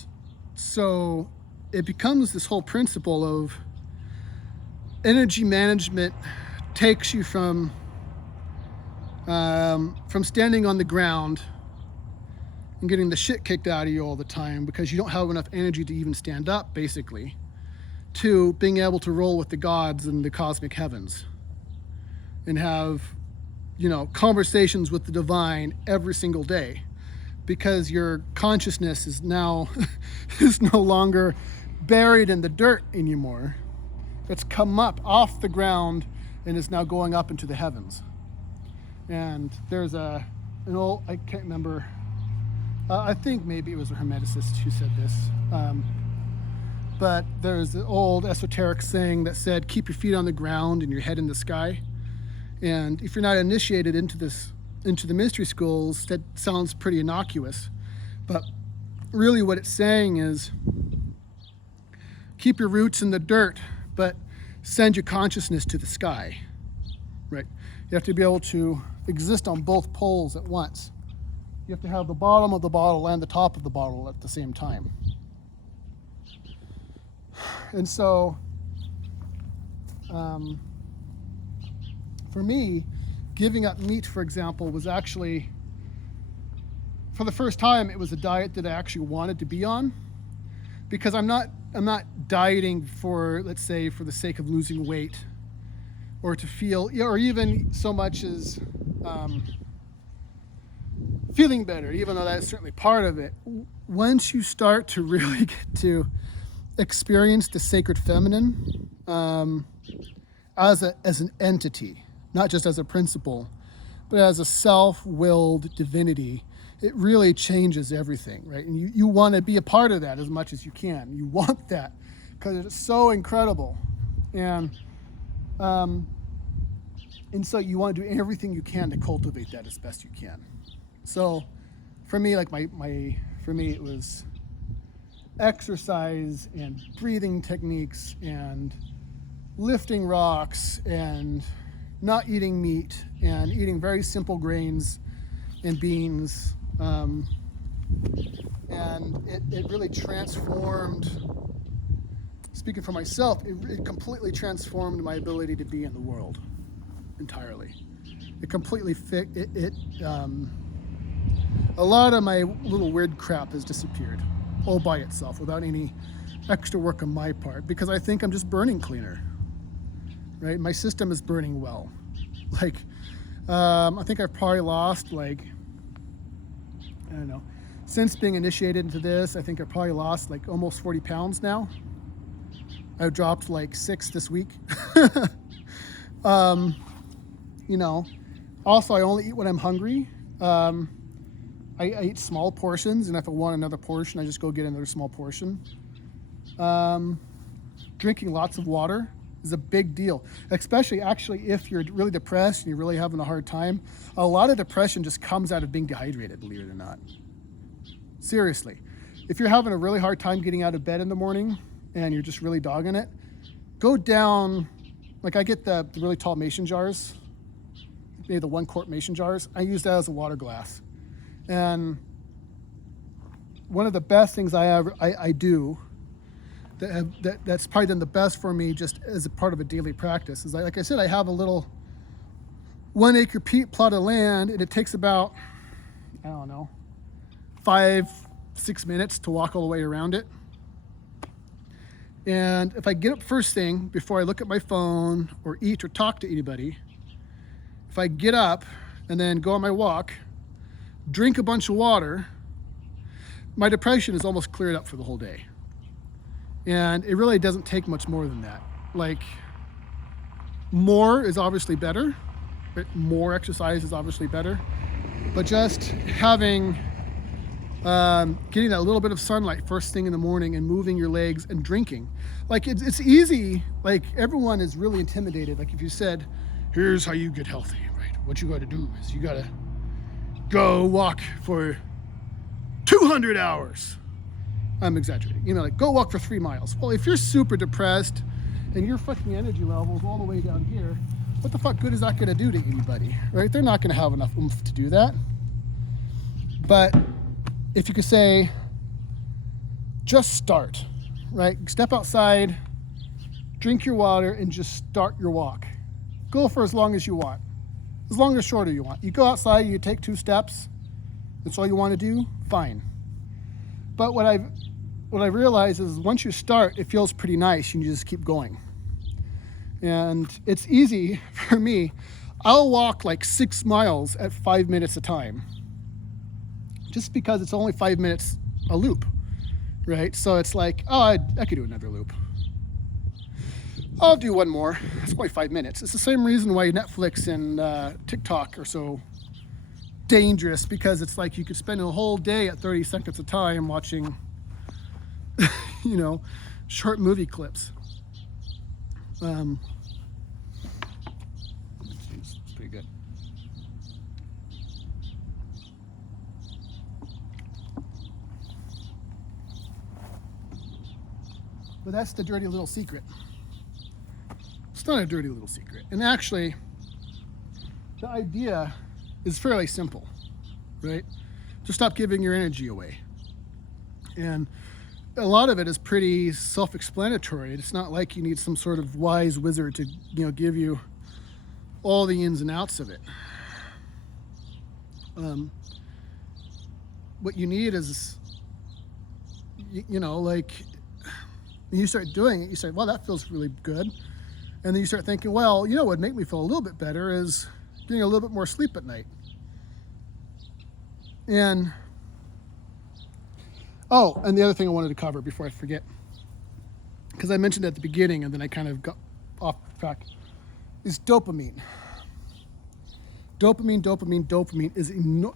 so it becomes this whole principle of energy management takes you from standing on the ground and getting the shit kicked out of you all the time because you don't have enough energy to even stand up, basically, to being able to roll with the gods and the cosmic heavens and have, conversations with the divine every single day, because your consciousness is now is no longer buried in the dirt anymore. It's come up off the ground and is now going up into the heavens. And there's an old, I can't remember, I think maybe it was a Hermeticist who said this, but there's an old esoteric saying that said, keep your feet on the ground and your head in the sky. And if you're not initiated into the mystery schools, that sounds pretty innocuous. But really what it's saying is keep your roots in the dirt, but send your consciousness to the sky, right? You have to be able to exist on both poles at once. You have to have the bottom of the bottle and the top of the bottle at the same time. And so, for me, giving up meat, for example, was actually, for the first time, it was a diet that I actually wanted to be on, because I'm not dieting for, let's say, for the sake of losing weight, or to feel, or even so much as feeling better, even though that's certainly part of it. Once you start to really get to experience the sacred feminine as an entity, not just as a principle, but as a self-willed divinity, it really changes everything, right? And you want to be a part of that as much as you can. You want that because it's so incredible. And so you want to do everything you can to cultivate that as best you can. So for me, like for me, it was exercise and breathing techniques and lifting rocks and not eating meat and eating very simple grains and beans. And it really transformed, speaking for myself, it completely transformed my ability to be in the world entirely. It completely a lot of my little weird crap has disappeared all by itself without any extra work on my part, because I think I'm just burning cleaner, right? My system is burning well. Like, I think I've probably lost since being initiated into this, I think I've probably lost almost 40 pounds now. I've dropped 6 this week. Also I only eat when I'm hungry. I eat small portions, and if I want another portion, I just go get another small portion. Drinking lots of water is a big deal, especially actually if you're really depressed and you're really having a hard time. A lot of depression just comes out of being dehydrated, believe it or not. Seriously, if you're having a really hard time getting out of bed in the morning and you're just really dogging it, go down, I get the really tall mason jars, maybe the 1 quart mason jars. I use that as a water glass. And one of the best things I do that's probably done the best for me just as a part of a daily practice. Is like I said, I have a little 1 acre peat plot of land, and it takes about, I don't know, 5-6 minutes to walk all the way around it. And if I get up first thing before I look at my phone or eat or talk to anybody, if I get up and then go on my walk, drink a bunch of water, my depression is almost cleared up for the whole day. And it really doesn't take much more than that. Like, more is obviously better. More exercise is obviously better. But just having, getting that little bit of sunlight first thing in the morning and moving your legs and drinking. Like, it's easy. Like, everyone is really intimidated. Like, if you said, here's how you get healthy, right? What you got to do is you got to go walk for 200 hours. I'm exaggerating. You know, like, go walk for 3 miles. Well, if you're super depressed and your fucking energy levels all the way down here, what the fuck good is that going to do to anybody, right? They're not going to have enough oomph to do that. But if you could say, just start, right? Step outside, drink your water, and just start your walk. Go for as long as you want, as long or short as you want. You go outside, you take 2 steps, that's all you want to do, fine. But what I realized is once you start, it feels pretty nice, and you just keep going. And it's easy for me. I'll walk like 6 miles at 5 minutes a time, just because it's only 5 minutes a loop, right? So it's like, oh, I could do another loop. I'll do one more. It's only 5 minutes. It's the same reason why Netflix and TikTok are so dangerous, because it's like you could spend a whole day at 30 seconds a time watching, you know, short movie clips. It's pretty good. But that's the dirty little secret. It's not a dirty little secret. And actually, the idea is fairly simple, right? To stop giving your energy away. And a lot of it is pretty self-explanatory. It's not like you need some sort of wise wizard to, you know, give you all the ins and outs of it. What you need is, you know, like, when you start doing it, you say, well, that feels really good. And then you start thinking, well, you know what would make me feel a little bit better is getting a little bit more sleep at night. And and the other thing I wanted to cover before I forget, because I mentioned it at the beginning and then I kind of got off track, is dopamine. Dopamine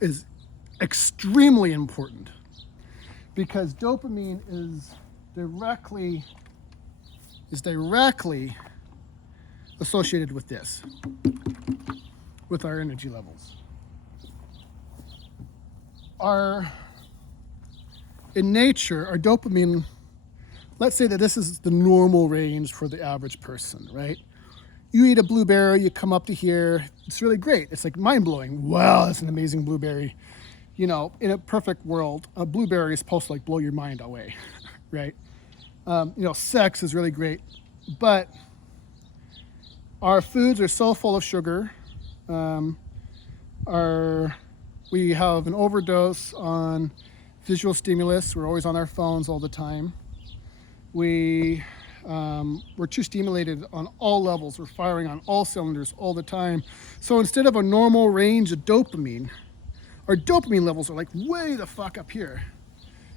is extremely important, because dopamine is directly associated with this, with our energy levels. In nature, our dopamine, let's say that this is the normal range for the average person, right? You eat a blueberry, you come up to here, it's really great. It's like mind-blowing. Wow, that's an amazing blueberry. You know, in a perfect world, a blueberry is supposed to like blow your mind away, right? You know, sex is really great, but our foods are so full of sugar. We have an overdose on visual stimulus. We're always on our phones all the time. We're too stimulated on all levels. We're firing on all cylinders all the time. So instead of a normal range of dopamine, our dopamine levels are like way the fuck up here.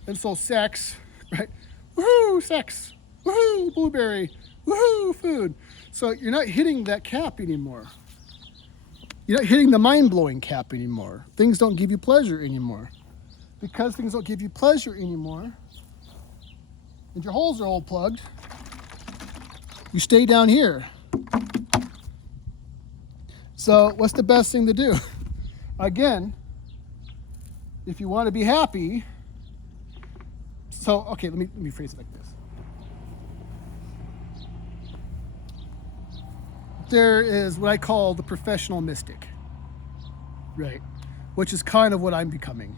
And so sex, right? Woohoo, sex. Woohoo, blueberry. Woohoo, food. So you're not hitting that cap anymore. You're not hitting the mind-blowing cap anymore. Things don't give you pleasure anymore. Because things don't give you pleasure anymore, and your holes are all plugged, you stay down here. So what's the best thing to do? Again, if you want to be happy, so, okay, let me phrase it like this. There is what I call the professional mystic, right? Which is kind of what I'm becoming,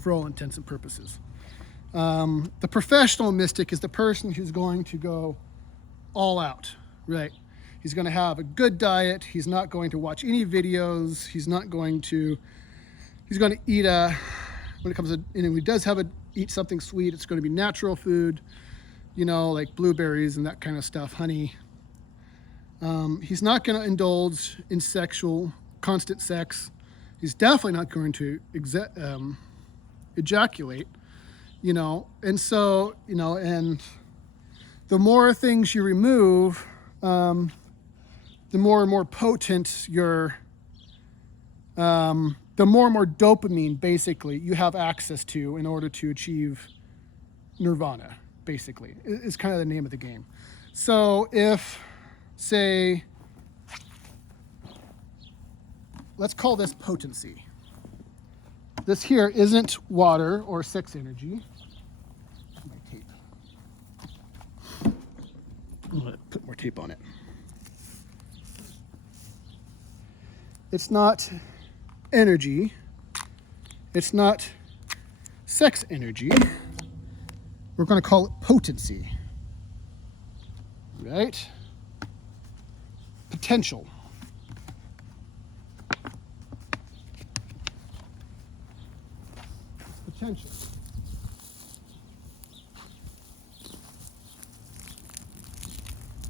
for all intents and purposes. The professional mystic is the person who's going to go all out, right? He's going to have a good diet. He's not going to watch any videos. He's going to eat when it comes to, he does eat something sweet, it's going to be natural food, like blueberries and that kind of stuff, honey. He's not going to indulge in constant sex. He's definitely not going to ejaculate, and so, and the more things you remove, the more and more potent the more and more dopamine, basically, you have access to in order to achieve nirvana, basically, is kind of the name of the game. So if, say, let's call this potency. This here isn't water or sex energy. My tape. I'm going to put more tape on it. It's not energy. It's not sex energy. We're going to call it potency. Right? Potential. Potential.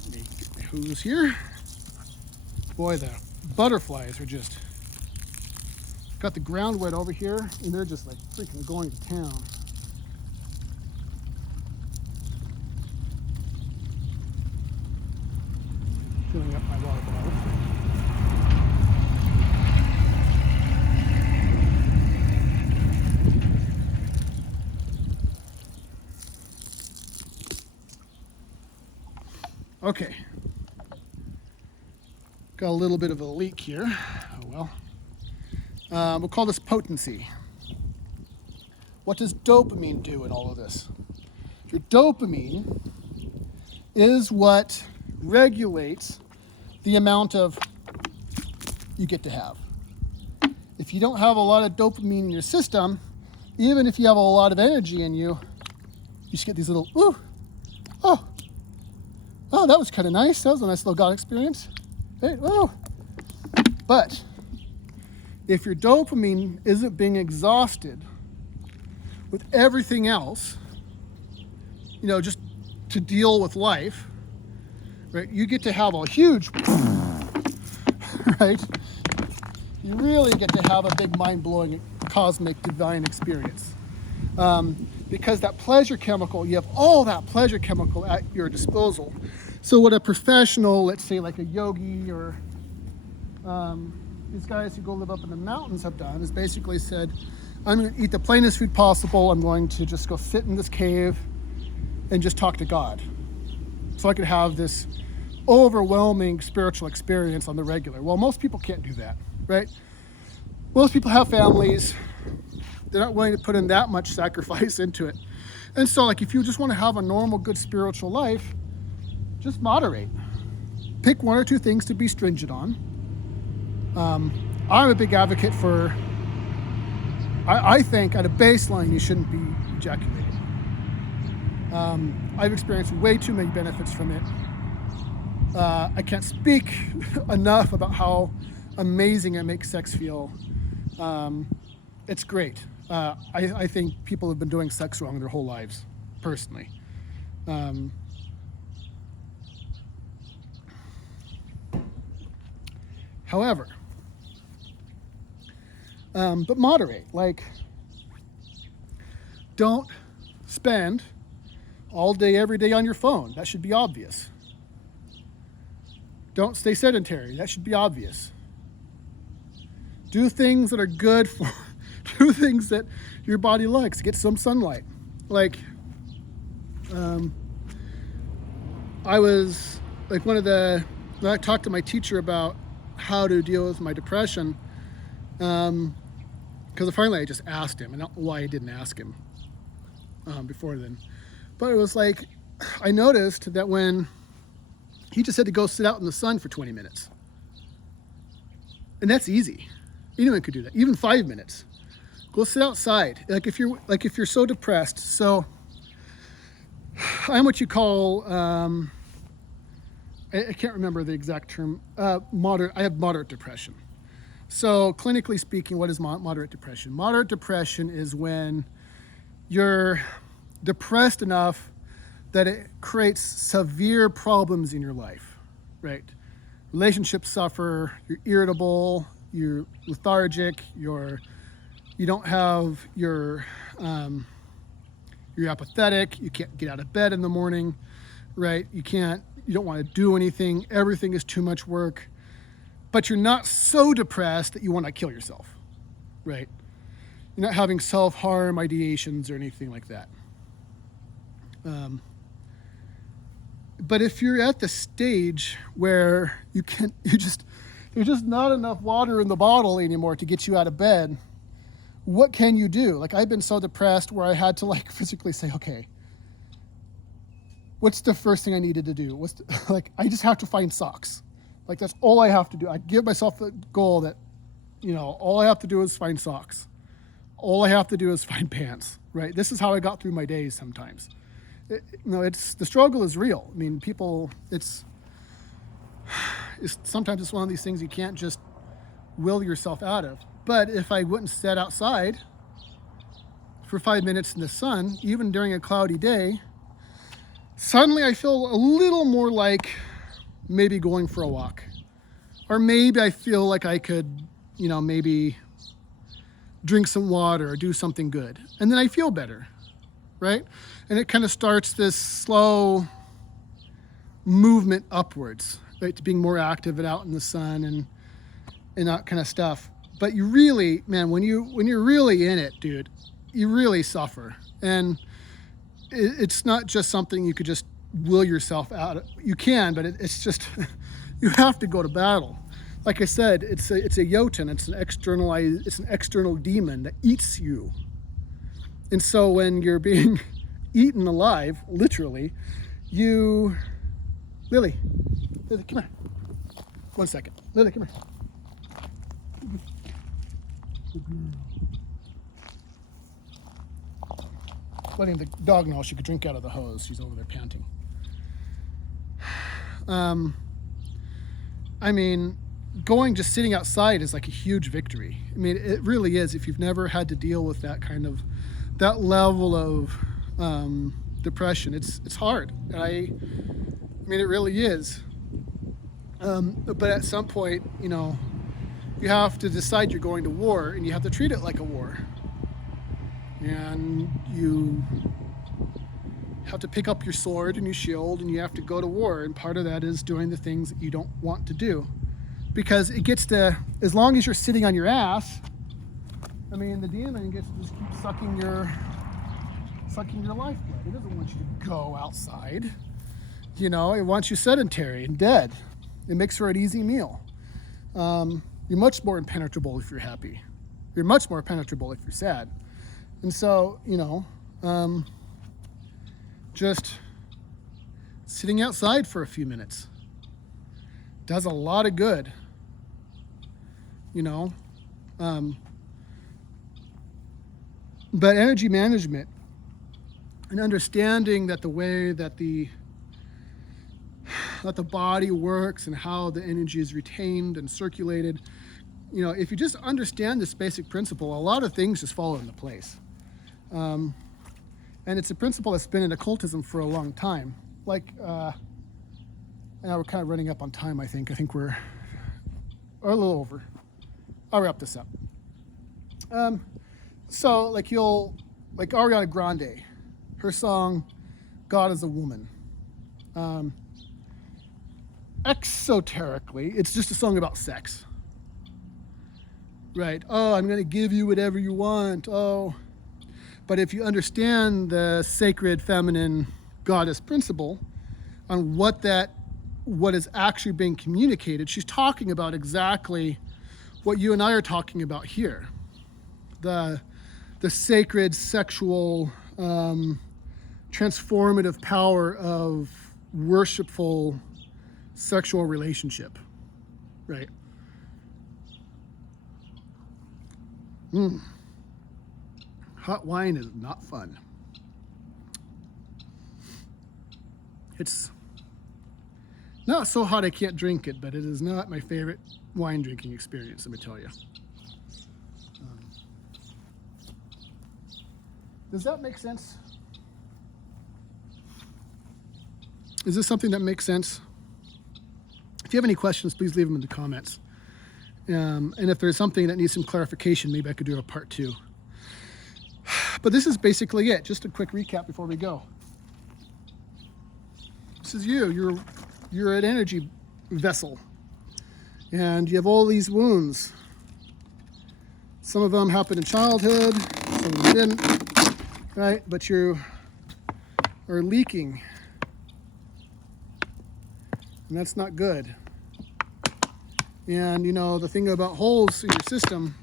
Let me get my hose here. Boy, the butterflies are just got the ground wet over here, and they're just like freaking going to town. Filling up my water bottle. Okay. Got a little bit of a leak here. Oh well. We'll call this potency. What does dopamine do in all of this? Your dopamine is what regulates the amount of you get to have. If you don't have a lot of dopamine in your system, even if you have a lot of energy in you, you just get these little, ooh, oh, that was kind of nice. That was a nice little God experience. Hey, oh. But if your dopamine isn't being exhausted with everything else, just to deal with life, right? You get to have a huge, right? You really get to have a big mind-blowing cosmic divine experience. Because that pleasure chemical, you have all that pleasure chemical at your disposal. So what a professional, let's say like a yogi or these guys who go live up in the mountains have done is basically said, I'm going to eat the plainest food possible. I'm going to just go sit in this cave and just talk to God. So I could have this overwhelming spiritual experience on the regular. Well, most people can't do that, right? Most people have families. They're not willing to put in that much sacrifice into it. And so like if you just want to have a normal, good spiritual life, just moderate. Pick one or two things to be stringent on. I'm a big advocate for, I think at a baseline, you shouldn't be ejaculating. I've experienced way too many benefits from it. I can't speak enough about how amazing it makes sex feel. It's great. I think people have been doing sex wrong their whole lives, personally. However, but moderate, like don't spend all day, every day on your phone. That should be obvious. Don't stay sedentary. That should be obvious. Do things that are good for, do things that your body likes. Get some sunlight. Like, I was like when I talked to my teacher about how to deal with my depression, because finally I just asked him, and I don't know why I didn't ask him before then. But it was like, I noticed that when he just had to go sit out in the sun for 20 minutes. And that's easy. Anyone could do that, even 5 minutes. Go sit outside. Like if you're so depressed. So I'm what you call, I can't remember the exact term, moderate. I have moderate depression. So clinically speaking, what is moderate depression? Moderate depression is when you're depressed enough that it creates severe problems in your life, right? Relationships suffer, you're irritable, you're lethargic, you don't have you're apathetic, you can't get out of bed in the morning, right? You don't want to do anything, everything is too much work, but you're not so depressed that you want to kill yourself, right? You're not having self-harm ideations or anything like that. But if you're at the stage where there's just not enough water in the bottle anymore to get you out of bed, what can you do? Like, I've been so depressed where I had to like physically say, okay, what's the first thing I needed to do? I just have to find socks. Like, that's all I have to do. I give myself the goal that, all I have to do is find socks. All I have to do is find pants, right? This is how I got through my days sometimes. The struggle is real. I mean, sometimes it's one of these things you can't just will yourself out of. But if I wouldn't sit outside for 5 minutes in the sun, even during a cloudy day, suddenly I feel a little more like maybe going for a walk. Or maybe I feel like I could, maybe drink some water or do something good. And then I feel better, right? And it kind of starts this slow movement upwards, right? To being more active and out in the sun and that kind of stuff. But you really, man, when you're really in it, dude, you really suffer. And it's not just something you could just will yourself out of. You can, but it's just, you have to go to battle. Like I said, it's a Jotun, it's an external demon that eats you. And so when you're being eaten alive, literally, Lily, come here. 1 second. Lily, come here. Letting the dog know she could drink out of the hose. She's over there panting. Just sitting outside is like a huge victory. I mean, it really is. If you've never had to deal with that level of depression, it's hard. It really is. But at some point, you have to decide you're going to war, and you have to treat it like a war. And you have to pick up your sword and your shield, and you have to go to war. And part of that is doing the things that you don't want to do. Because it gets to, as long as you're sitting on your ass, the demon gets to just keep sucking your lifeblood. It doesn't want you to go outside. It wants you sedentary and dead. It makes for an easy meal. You're much more impenetrable if you're happy. You're much more impenetrable if you're sad. And so, just sitting outside for a few minutes does a lot of good. But energy management and understanding that the way that the body works and how the energy is retained and circulated, if you just understand this basic principle, a lot of things just fall into place. And it's a principle that's been in occultism for a long time. Now we're kind of running up on time, I think. I think we're a little over. I'll wrap this up. So Ariana Grande, her song, God is a Woman. Exoterically, it's just a song about sex. Right? Oh, I'm going to give you whatever you want. Oh. But if you understand the sacred feminine goddess principle on what is actually being communicated, she's talking about exactly what you and I are talking about here. The sacred sexual transformative power of worshipful sexual relationship, right? Hot wine is not fun. It's not so hot I can't drink it, but it is not my favorite wine drinking experience, let me tell you. Does that make sense? Is this something that makes sense? If you have any questions, please leave them in the comments. And if there's something that needs some clarification, maybe I could do a part 2. But this is basically it. Just a quick recap before we go. This is you. You're an energy vessel. And you have all these wounds. Some of them happened in childhood, some of them didn't, right? But you are leaking. And that's not good. And you know, the thing about holes in your system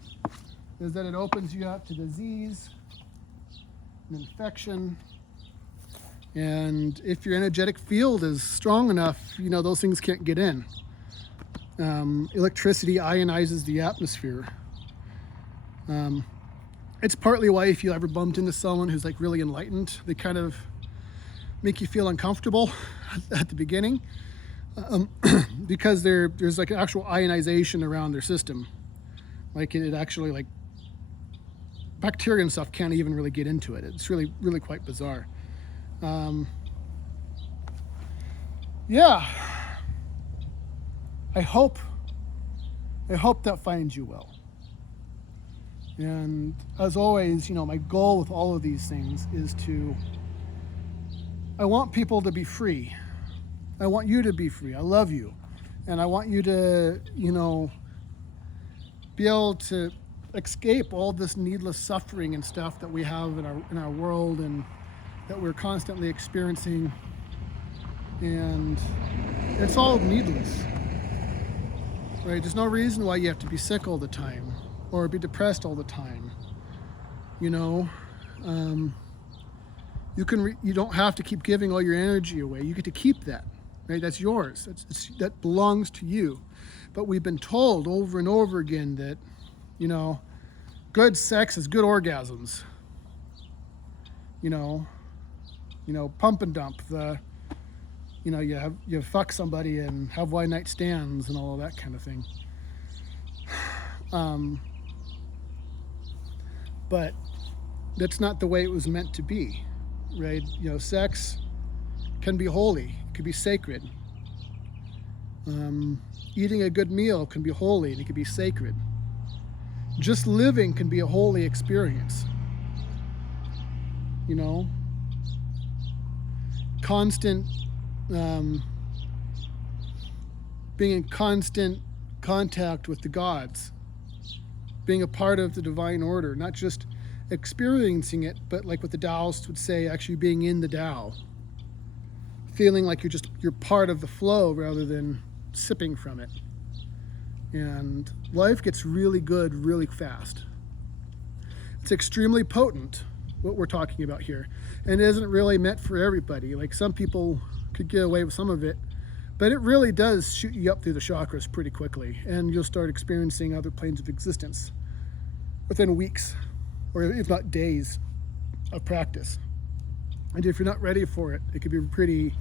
is that it opens you up to disease and infection. And if your energetic field is strong enough, you know, those things can't get in. Electricity ionizes the atmosphere. It's partly why if you ever bumped into someone who's like really enlightened, they kind of make you feel uncomfortable at the beginning. Because there's like an actual ionization around their system. Like it actually, like bacteria and stuff can't even really get into it. It's really, really quite bizarre. Yeah. I hope that finds you well. And as always, you know, my goal with all of these things is I want people to be free. I want you to be free. I love you. And I want you to, you know, be able to escape all this needless suffering and stuff that we have in our world and that we're constantly experiencing. And it's all needless. Right? There's no reason why you have to be sick all the time or be depressed all the time. You know, you don't have to keep giving all your energy away. You get to keep that. Right? That's yours. That belongs to you. But we've been told over and over again that, you know, good sex is good orgasms. You know, pump and dump. You fuck somebody and have one night stands and all of that kind of thing. But that's not the way it was meant to be, right? You know, sex can be holy. It can be sacred. Eating a good meal can be holy and it can be sacred. Just living can be a holy experience. You know, being in constant contact with the gods, being a part of the divine order, not just experiencing it, but like what the Taoists would say, actually being in the Tao. Feeling like you're part of the flow rather than sipping from it. And life gets really good really fast. It's extremely potent, what we're talking about here. And it isn't really meant for everybody. Like some people could get away with some of it, but it really does shoot you up through the chakras pretty quickly. And you'll start experiencing other planes of existence within weeks, or if not days of practice. And if you're not ready for it, it could be pretty,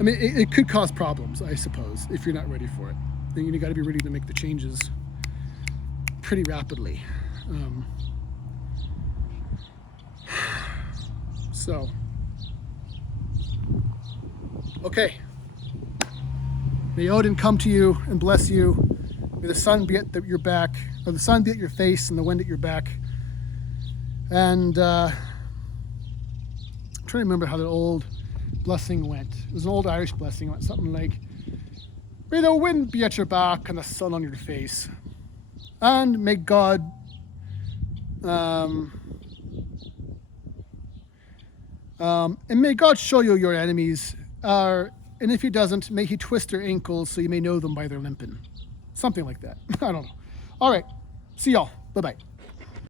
it could cause problems, I suppose, if you're not ready for it. Then you got to be ready to make the changes pretty rapidly. So, okay. May Odin come to you and bless you. May the sun be at your back, or the sun be at your face and the wind at your back. And I'm trying to remember how the old blessing went. It was an old Irish blessing. It went something like, may the wind be at your back and the sun on your face. And may God, and may God show you your enemies. And if he doesn't, may he twist their ankles so you may know them by their limping. Something like that. I don't know. All right. See y'all. Bye-bye.